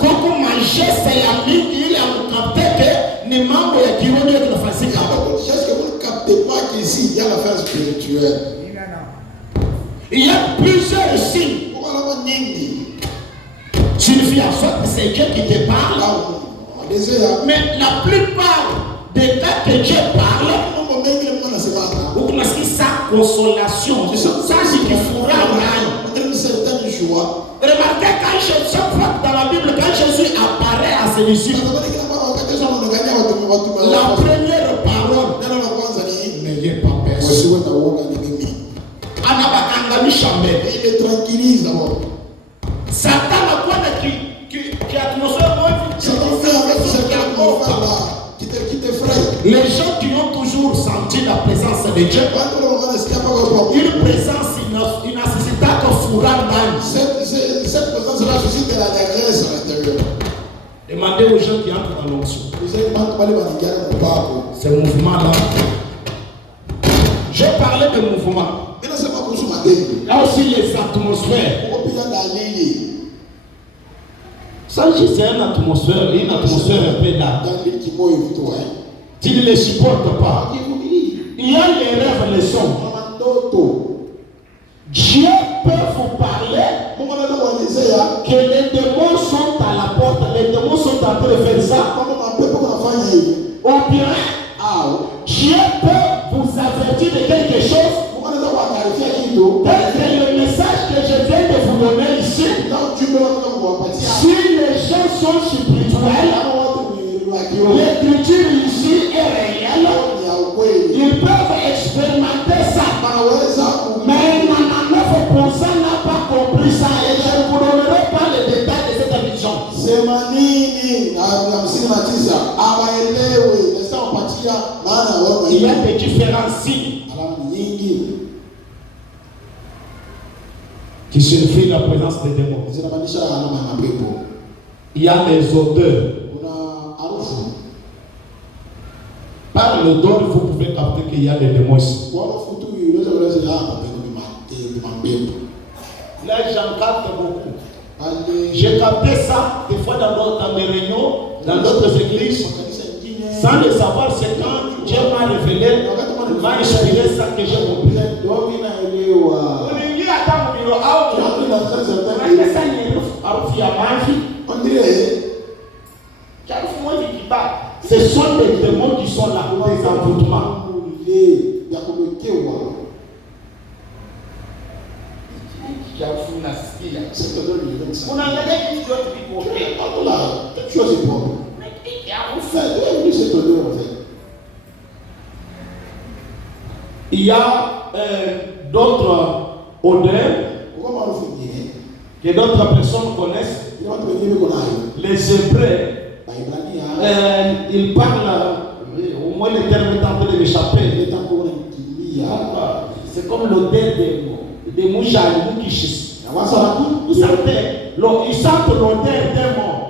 koko majeste ya mingi ile amkapteke ni mambo ya kiroho kinafanyika hapo. Est-ce que vous ne captez pas qu'ici il y a l'affaire spirituelle? Il y a plusieurs signes. Signification que c'est Dieu qui te parle. Mais la plupart des cas que Dieu parle, ou qu'on a sa consolation, ça c'est qui fera une certaine joie. Remarquez quand chaque fois dans la Bible, quand Jésus apparaît à ses disciples, la première parole, n'ayez pas peur. Il les tranquillise d'abord. Satan a quoi qui atmosphère qui t'effraie. Les gens qui ont toujours senti la présence de Dieu, une présence inaccessible cette présence-là suscite de la détresse à l'intérieur. Demandez aux gens qui entrent dans l'onction. Ce mouvement-là. Je parlais de mouvement. Là aussi les atmosphères. Ça, c'est une atmosphère un peu là. Tu ne les supportes pas. Il y a les rêves, les sons. Dieu peut vous parler que les démons sont à la porte, les démons sont en train de faire ça. Ou bien, Dieu peut vous avertir de quelque chose. Le message que je viens de vous donner ici, si les gens sont spirituels, l'écriture ici est réelle, ils peuvent expérimenter ça. Mais 99% n'a pas compris ça et je ne vous donnerai pas les détails de cette vision. Il y a des différents signes qui signifient la présence des démons. Il y a les odeurs. Par l'odeur, vous pouvez capter qu'il y a des démons ici. Là, j'en capte beaucoup. J'ai capté ça des fois dans mes réunions, dans d'autres églises, sans le savoir. C'est quand Dieu m'a révélé, m'a inspiré ça que j'ai compris. Ce sont des démons qui sont là, des envoûtements. Il y a d'autres odeurs que d'autres personnes connaissent. Les Hébreux, ils parlent, au moins les termes est en train de m'échapper. C'est comme l'odeur des mouches à l'Oukishis. Ils sentent l'odeur des morts.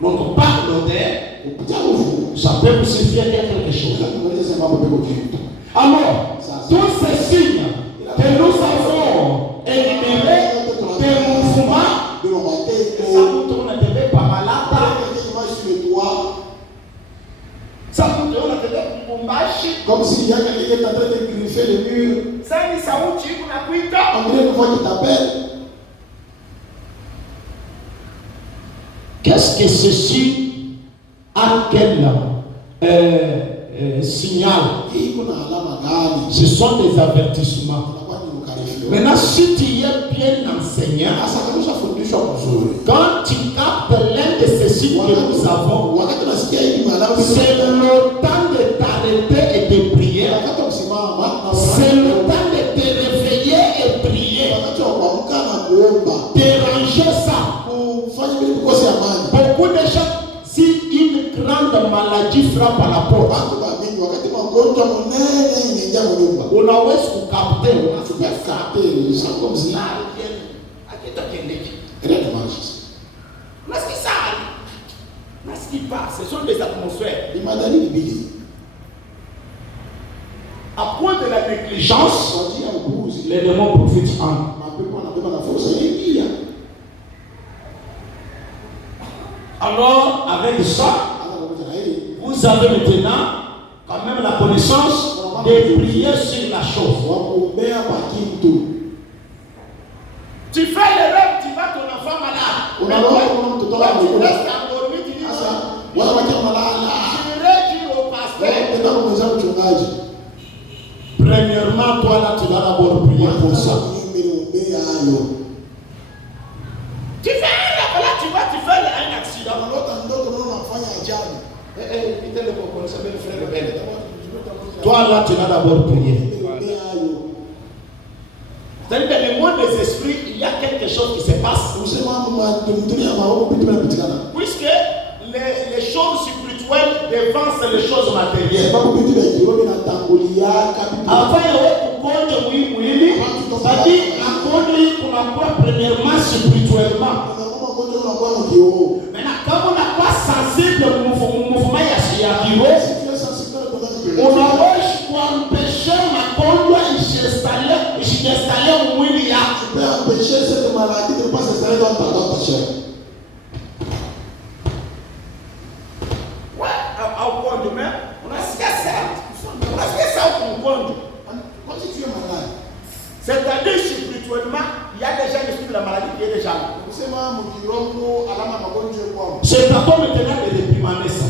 Donc par l'odeur, ça peut vous suffire quelque chose. Alors, tous ces signes que nous avons énumérés, des mouvements, ça vous tourne de télé par malade. Ça vous tourne de télé pour mâcher. Comme s'il y a quelqu'un qui est en train de griffer le mur. Ça dit ça où tu es, on dirait une voix qui t'appelle. Qu'est-ce que ceci a quel signal? Ce sont des avertissements. Maintenant, si tu es bien enseignant, quand tu captes l'un de ces signes que nous avons, c'est le temps de t'arrêter et de prier. C'est le temps de te réveiller et prier. Déranger ça. Beaucoup de gens, si une grande maladie frappe à la porte, on a ouest ou capté, on a capté, ça comme ça. Qu'est-ce qui ça arrive? Qu'est-ce qui passe? Ce sont des atmosphères. À point de la négligence, les démons profitent en. Alors, avec ça, vous avez maintenant quand même la connaissance de prier sur la chose. Tu fais l'erreur, tu vas ton enfant malade. Toi, tu restes endormi, tu dis j'irai dire au pasteur. Premièrement, toi là, tu vas d'abord prier pour ça. Tu fais un là, tu fais un accident. Toi là, tu vas d'abord prier. C'est-à-dire que dans le monde des esprits, il y a quelque chose qui se passe. Puisque les choses spirituelles devancent les choses matérielles. Avant, c'est-à-dire premièrement spirituellement. Maintenant, comme on n'a pas sensible au mouvement on a empêché ma conduite et s'installer au Mouilia. Tu peux empêcher cette maladie de ne pas s'installer dans ta chair. Ouais, au conduit, mais on a ce que ça au conduit. Quand tu es malade, c'est-à-dire spirituellement, il y a déjà l'esprit de la maladie qui est déjà là. C'est pas comme maintenant de réprimander ça.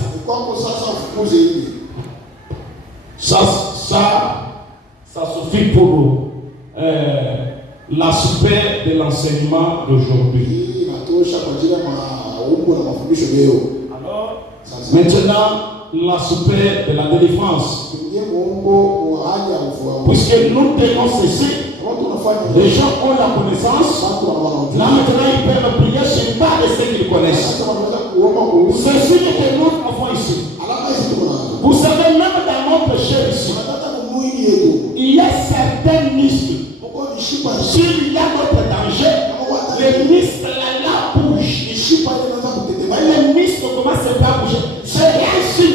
Ça suffit pour l'aspect de l'enseignement d'aujourd'hui. Alors, maintenant, l'aspect de la délivrance. Puisque nous tenons ceci, les gens ont la connaissance. Là maintenant, ils peuvent prier sur pas de ce qu'ils connaissent. C'est ce que nous avons ici. Vous savez, même dans notre chair ici, il y a certains muscles. S'il y a notre danger, les muscles là bougent. Les muscles commencent à bouger. C'est rien ici.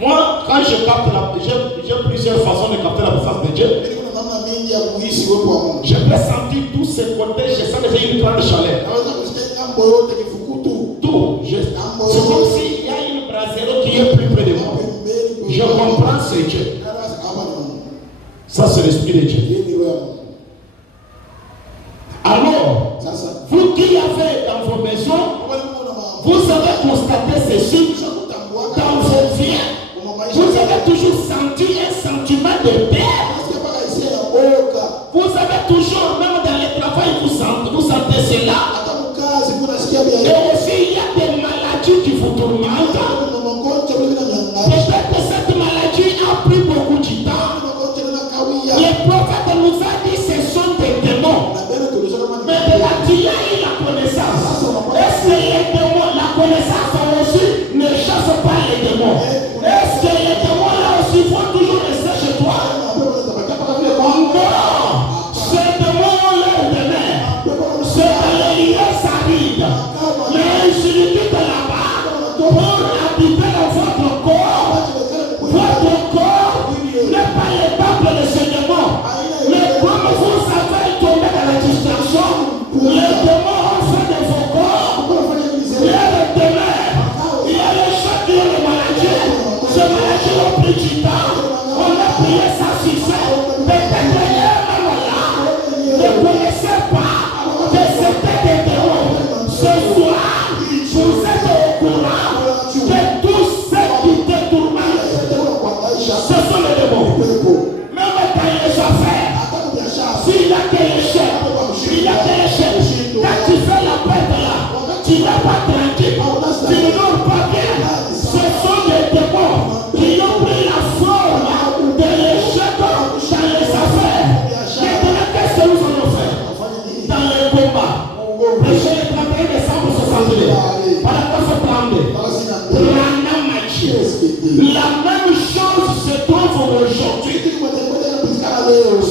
Moi, quand je capte j'ai plusieurs façons de capter la présence de Dieu. Je peux sentir tous ces côtés, je sens déjà une grande chaleur. Tout. C'est comme s'il y a une brasserie qui est plus près de moi. Je comprends ce Dieu. Ça, c'est l'esprit de Dieu. Alors, vous qui avez dans vos maisons, vous avez constaté ceci dans vos vies. Vous avez toujours senti un sentiment de paix. Vous avez toujours, même dans le travail, vous sentez cela. Et aussi, il y a des maladies qui vous tourmentent. Peut-être que cette maladie a pris beaucoup de temps. Le prophète nous a dit que ce sont des démons. Mais de là, tu as eu la connaissance. Est-ce que les démons, la connaissance aussi, ne chasse pas les démons? Est-ce que les démons là aussi vont toujours rester chez toi? des échecs. Il y a des échecs. Quand tu fais la fête là, tu n'es pas tranquille. Tu ne dors pas bien. Ce sont des démons qui ont pris la forme de l'échec dans les affaires. Maintenant, qu'est-ce que nous allons faire dans les combats? Prêcher le 31 décembre 62. Par rapport à ce plan B. La même chose se trouve aujourd'hui.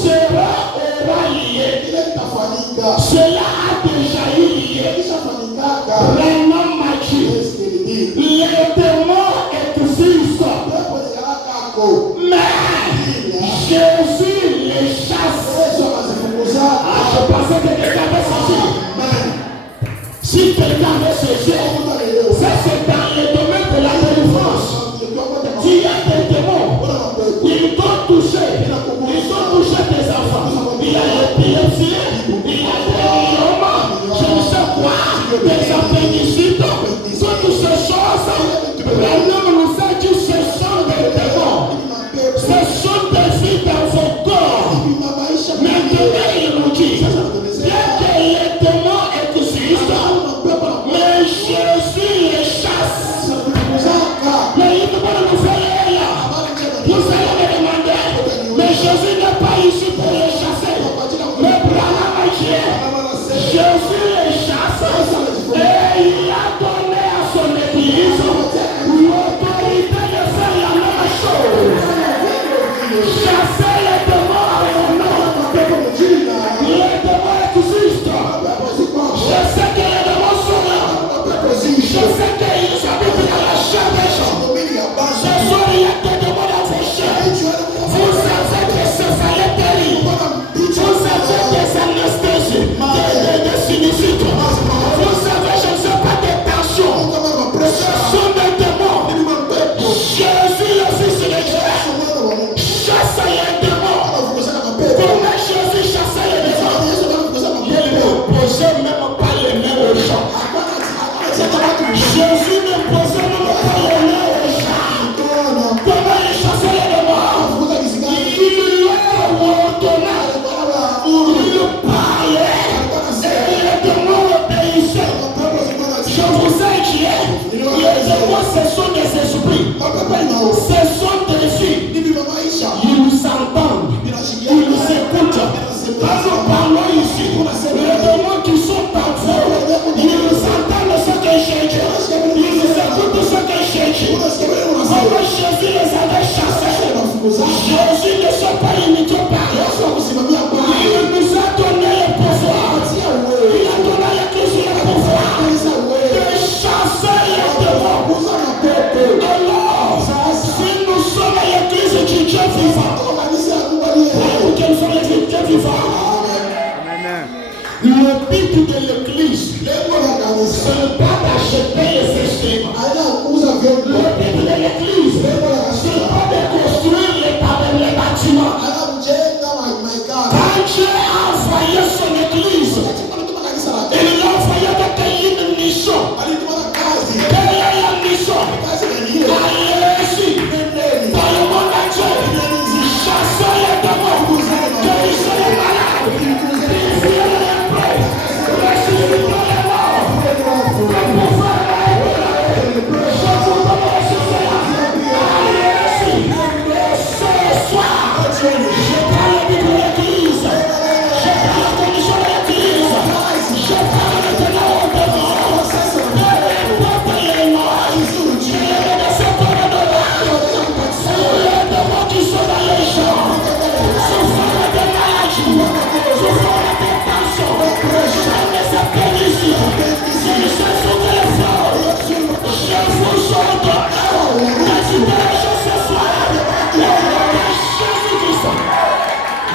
Cela aura lié. Cela a déjà eu lié. Vraiment machi. Les démons existent. Mais Jésus les chasse. Je pensais que quelqu'un avait sorti. Si quelqu'un avait sorti, ça c'est dans le domaine de la délivrance. Tu as des démons. Ils t'ont touché. Ils ont touché tes enfants. Il y a l'épilepsie. Il y a des myomes. Je ne sais quoi. Des appendicites. Toutes ces choses. L'homme nous a dit ce sont des démons. Ce sont des vies dans vos corps. Maintenant il nous dit bien que les démons existent, mais Jésus les chasse. Mais il ne peut pas nous faire là. Vous allez me demander, mais Jésus n'est pas ici pour les chasser. Mais Branham a dit, Jésus les chasse et il a donné à son église l'autorité de faire la même chose. Chasser les démons à mon nom. Les démons existent. Je sais que les démons sont là. Je sais qu'ils habitent dans la chair des gens. Ce soir, il y a des démons dans vos chairs. Vous avez des céphalothéries. Vous avez des anesthésies, des sinusites. Vous avez, je ne sais pas, des tensions. Ce sont des démons. Jésus, le Fils de Dieu, chasse les démons. Comment Jésus chasse les démons? Il ne posait même pas les mains aux gens. Jésus ne posait même pas les mains aux gens. Comment il chassait les démons? Il leur ordonnait. Il parlait. Et les démons obéissaient. Je vous ai dit, les démons, ce sont des esprits. Ce sont des filles. Ils nous entendent. Ils nous écoutent. Quand nous parlons ici, les démons qui sont en vous, ils nous entendent ce que j'ai dit. Ils nous écoutent ce que j'ai dit. Comment Jésus les avait chassés? Jésus ne sont pas limités par eux. Il nous a donné le pouvoir. Il a donné à l'Église le pouvoir de chasser les démons. Alors, si nous sommes à l'Église du Dieu vivant, que nous sommes l'Église du Dieu vivant, le but de l'Église, ce n'est pas d'acheter les systèmes. Le but de l'Église, ce n'est pas de construire les bâtiments. Quand Dieu a envoyé son Église, il l'a envoyé avec une mission. Quelle est la mission? Allez-y dans le monde entier, chasser les démons, guérissez les malades, purifiez les prêts, ressuscitez les morts, le pouvoir est là. Je vous demande cela. Allez-y ce soir. Je parle de l'Église. Je parle de la condition de l'Église. Je parle de la honte de mort.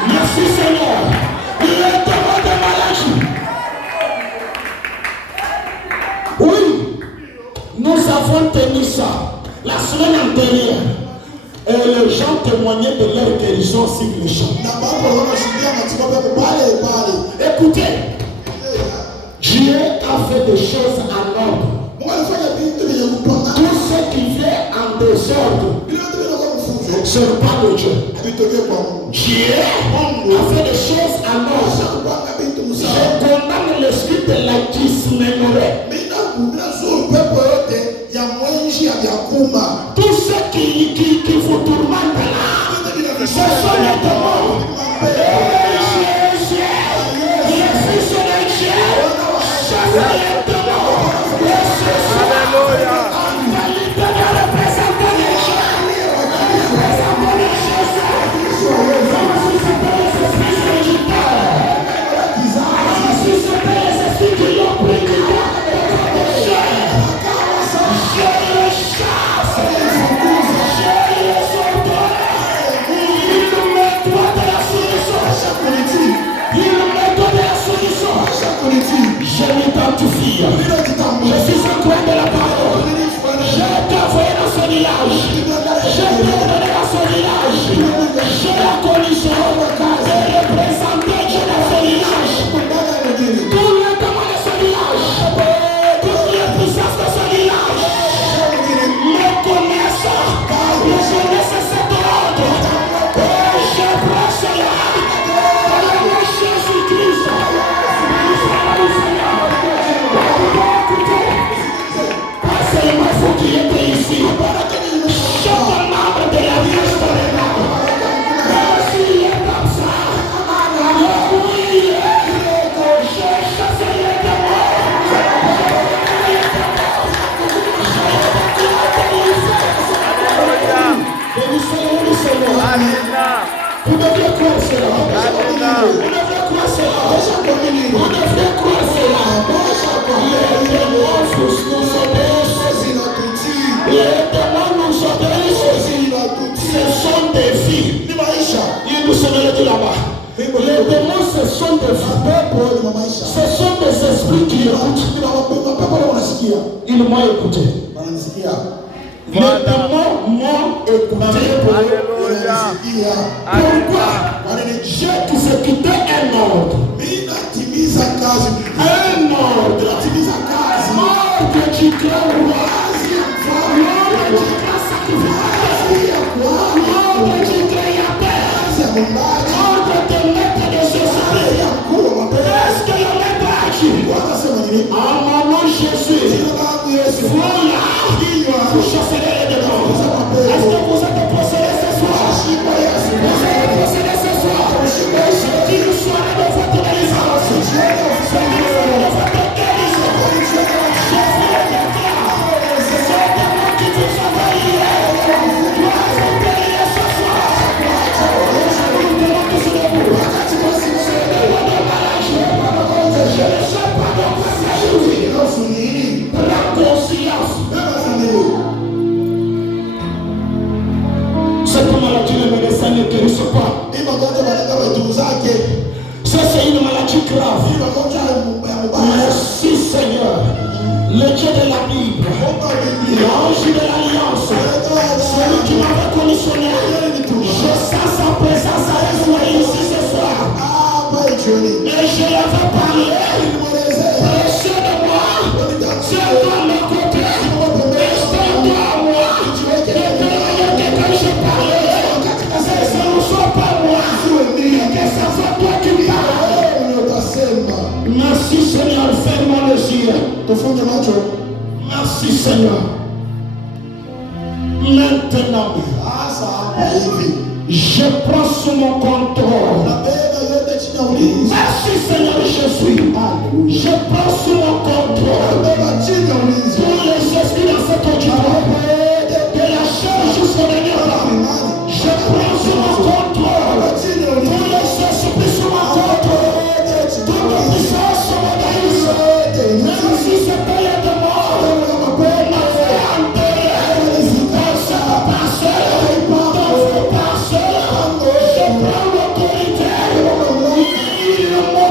Merci Seigneur. Le démon de maladie. Oui, nous avons tenu ça la semaine antérieure. Et les gens témoignaient de leur guérison sur le champ. Écoutez, Dieu a fait des choses en ordre. Tout ce qui vient en désordre, ce n'est pas de Dieu. Dieu a fait des choses en ordre. fille. Je suis un croix de la parole. Je t'ai envoyé dans ce village. Je t'ai donné dans ce village. J'ai la condition de représenter Dieu dans ce village. Tous les démons de ce village, toutes les puissances de ce village me connaissent cet ordre. Je prends cela dans le nom de Jésus-Christ. Passez-moi, faut qu'il était ici. Je te membre de la vie restaurée. S'il est comme ça, oui, je chasse les démons. Vous devez croire cela. Vous devez croire cela. Vous devez croire cela. Les démons nous obéissent. Ce sont des vies. Il nous sommet de là-bas. Les démons, ce sont des vies. Ce sont des esprits qui écoutent. Ils m'ont écouté. Les démons m'ont écouté. Pourquoi? J'ai exécuté un ordre. Un ordre. Ordre du grand roi. Ordre du grand sacrificateur. Ordre du créateur. Ordre de maître de Césarée. Est-ce que le maître a agi? En mon nom Jésus. Voilà. Vous chasserez les démons. Est-ce que vous êtes possédés ce soir? Vous êtes possédés ce soir. Je dis le soir de votre délivrance. C'est le soir de votre délivrance. Je fais le déclare. C'est le démon qui vous envahit. Doit être payé ce soir. Je vous demande de se debout. C'est le roi de maladie. Je ne sais pas de quoi s'agit. Prends conscience. Cette maladie, le médecin ne guérisse pas. Ça, c'est une maladie grave. Merci Seigneur, le Dieu de la Bible, l'ange de l'Alliance, celui qui m'avait conditionné. Je sens sa présence à Israël ici ce soir. Et je l'avais parlé. Prêchez de moi. Tiens-toi à mes côtés. Reste-toi à moi. Et quand je parlais, ce ne soit pas moi. Que ça soit toi qui parles. Merci Seigneur, ferme les yeux. Merci Seigneur. Maintenant, je prends sous mon contrôle. Merci Seigneur Jésus. Je prends sous mon contrôle tous les esprits dans cet auditoire, de la chair jusqu'au dernier pas. Je prends sous mon contrôle tous les esprits sous mon contrôle. Toute puissance sur mon pays. Même si c'était les démons, ma fait enterrer dans cette parcelle, je prends l'autorité. Il me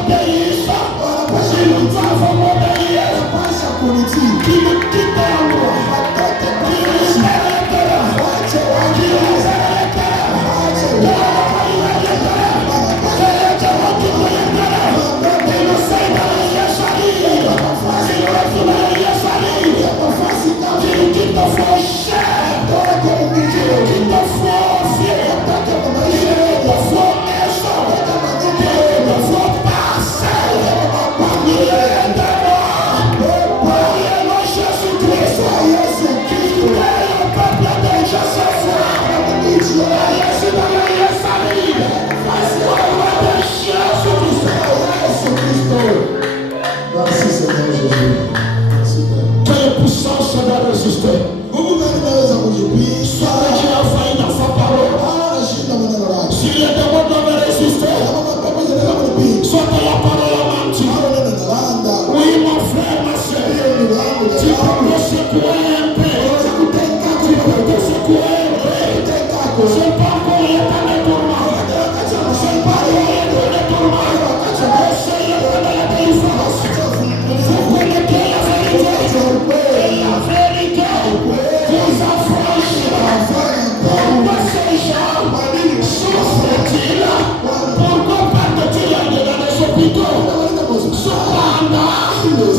Cependant,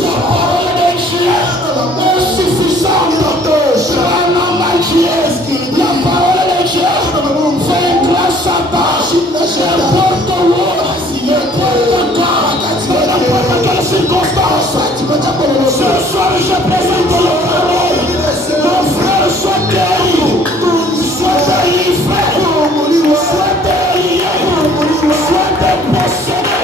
la parole de Dieu est suffisante. La parole de Dieu fait grâce à tâche. N'importe où, n'importe quand, n'importe quelle circonstance. Ce soir, je présente la parole. Mon frère, soit guéri, soit délivré, soit délié, soit dépossédé.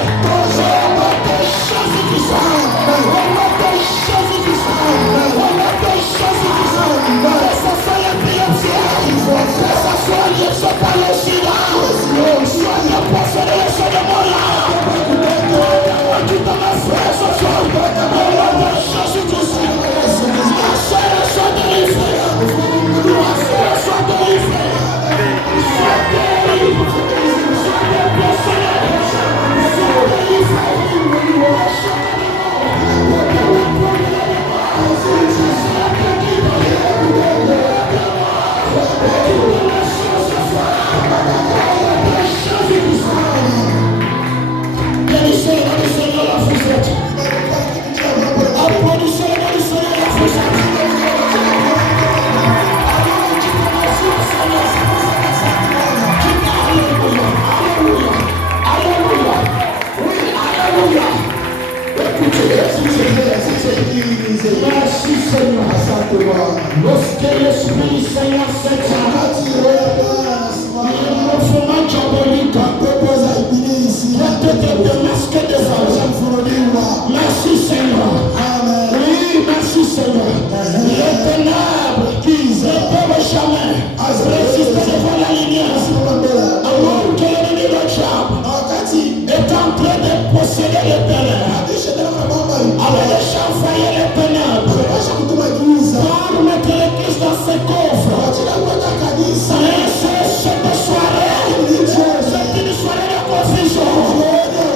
Merci Seigneur. Lorsque l'Esprit Seigneur s'éteint, il me faut un diabolique. Peut-être démasquer des âges. Merci Seigneur. Oui, merci Seigneur. Les ténèbres ne peuvent jamais résister devant la lumière. Alors que l'ennemi du diable est en train de posséder les ténèbres. Alors les gens voyaient les ténèbres pour mettre l'église dans ses coffres. C'est cette soirée, c'est une soirée de confusion,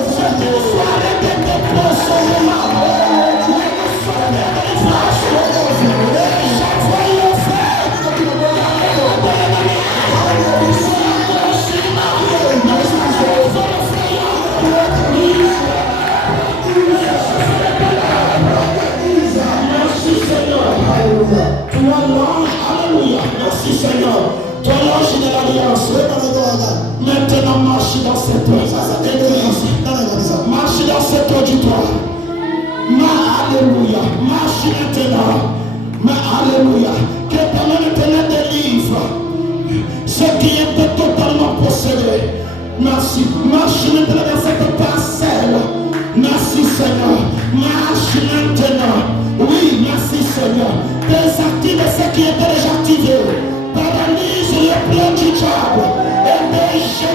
c'est une soirée de dépression, une soirée de délivrance. Les gens voyaient le frère Alléluia. Merci Seigneur. Toi l'ange de l'alliance. Maintenant marche dans cette église. Marche dans cet auditoire. Alléluia. Marche maintenant. Alléluia. Que ta main maintenant délivre ce qui était totalement possédé. Merci. Marche maintenant dans cette parcelle. Merci Seigneur. Marche maintenant. Oui, merci Seigneur. Désactive ce qui était déjà activé. Paralyse le plan du diable. Et déjà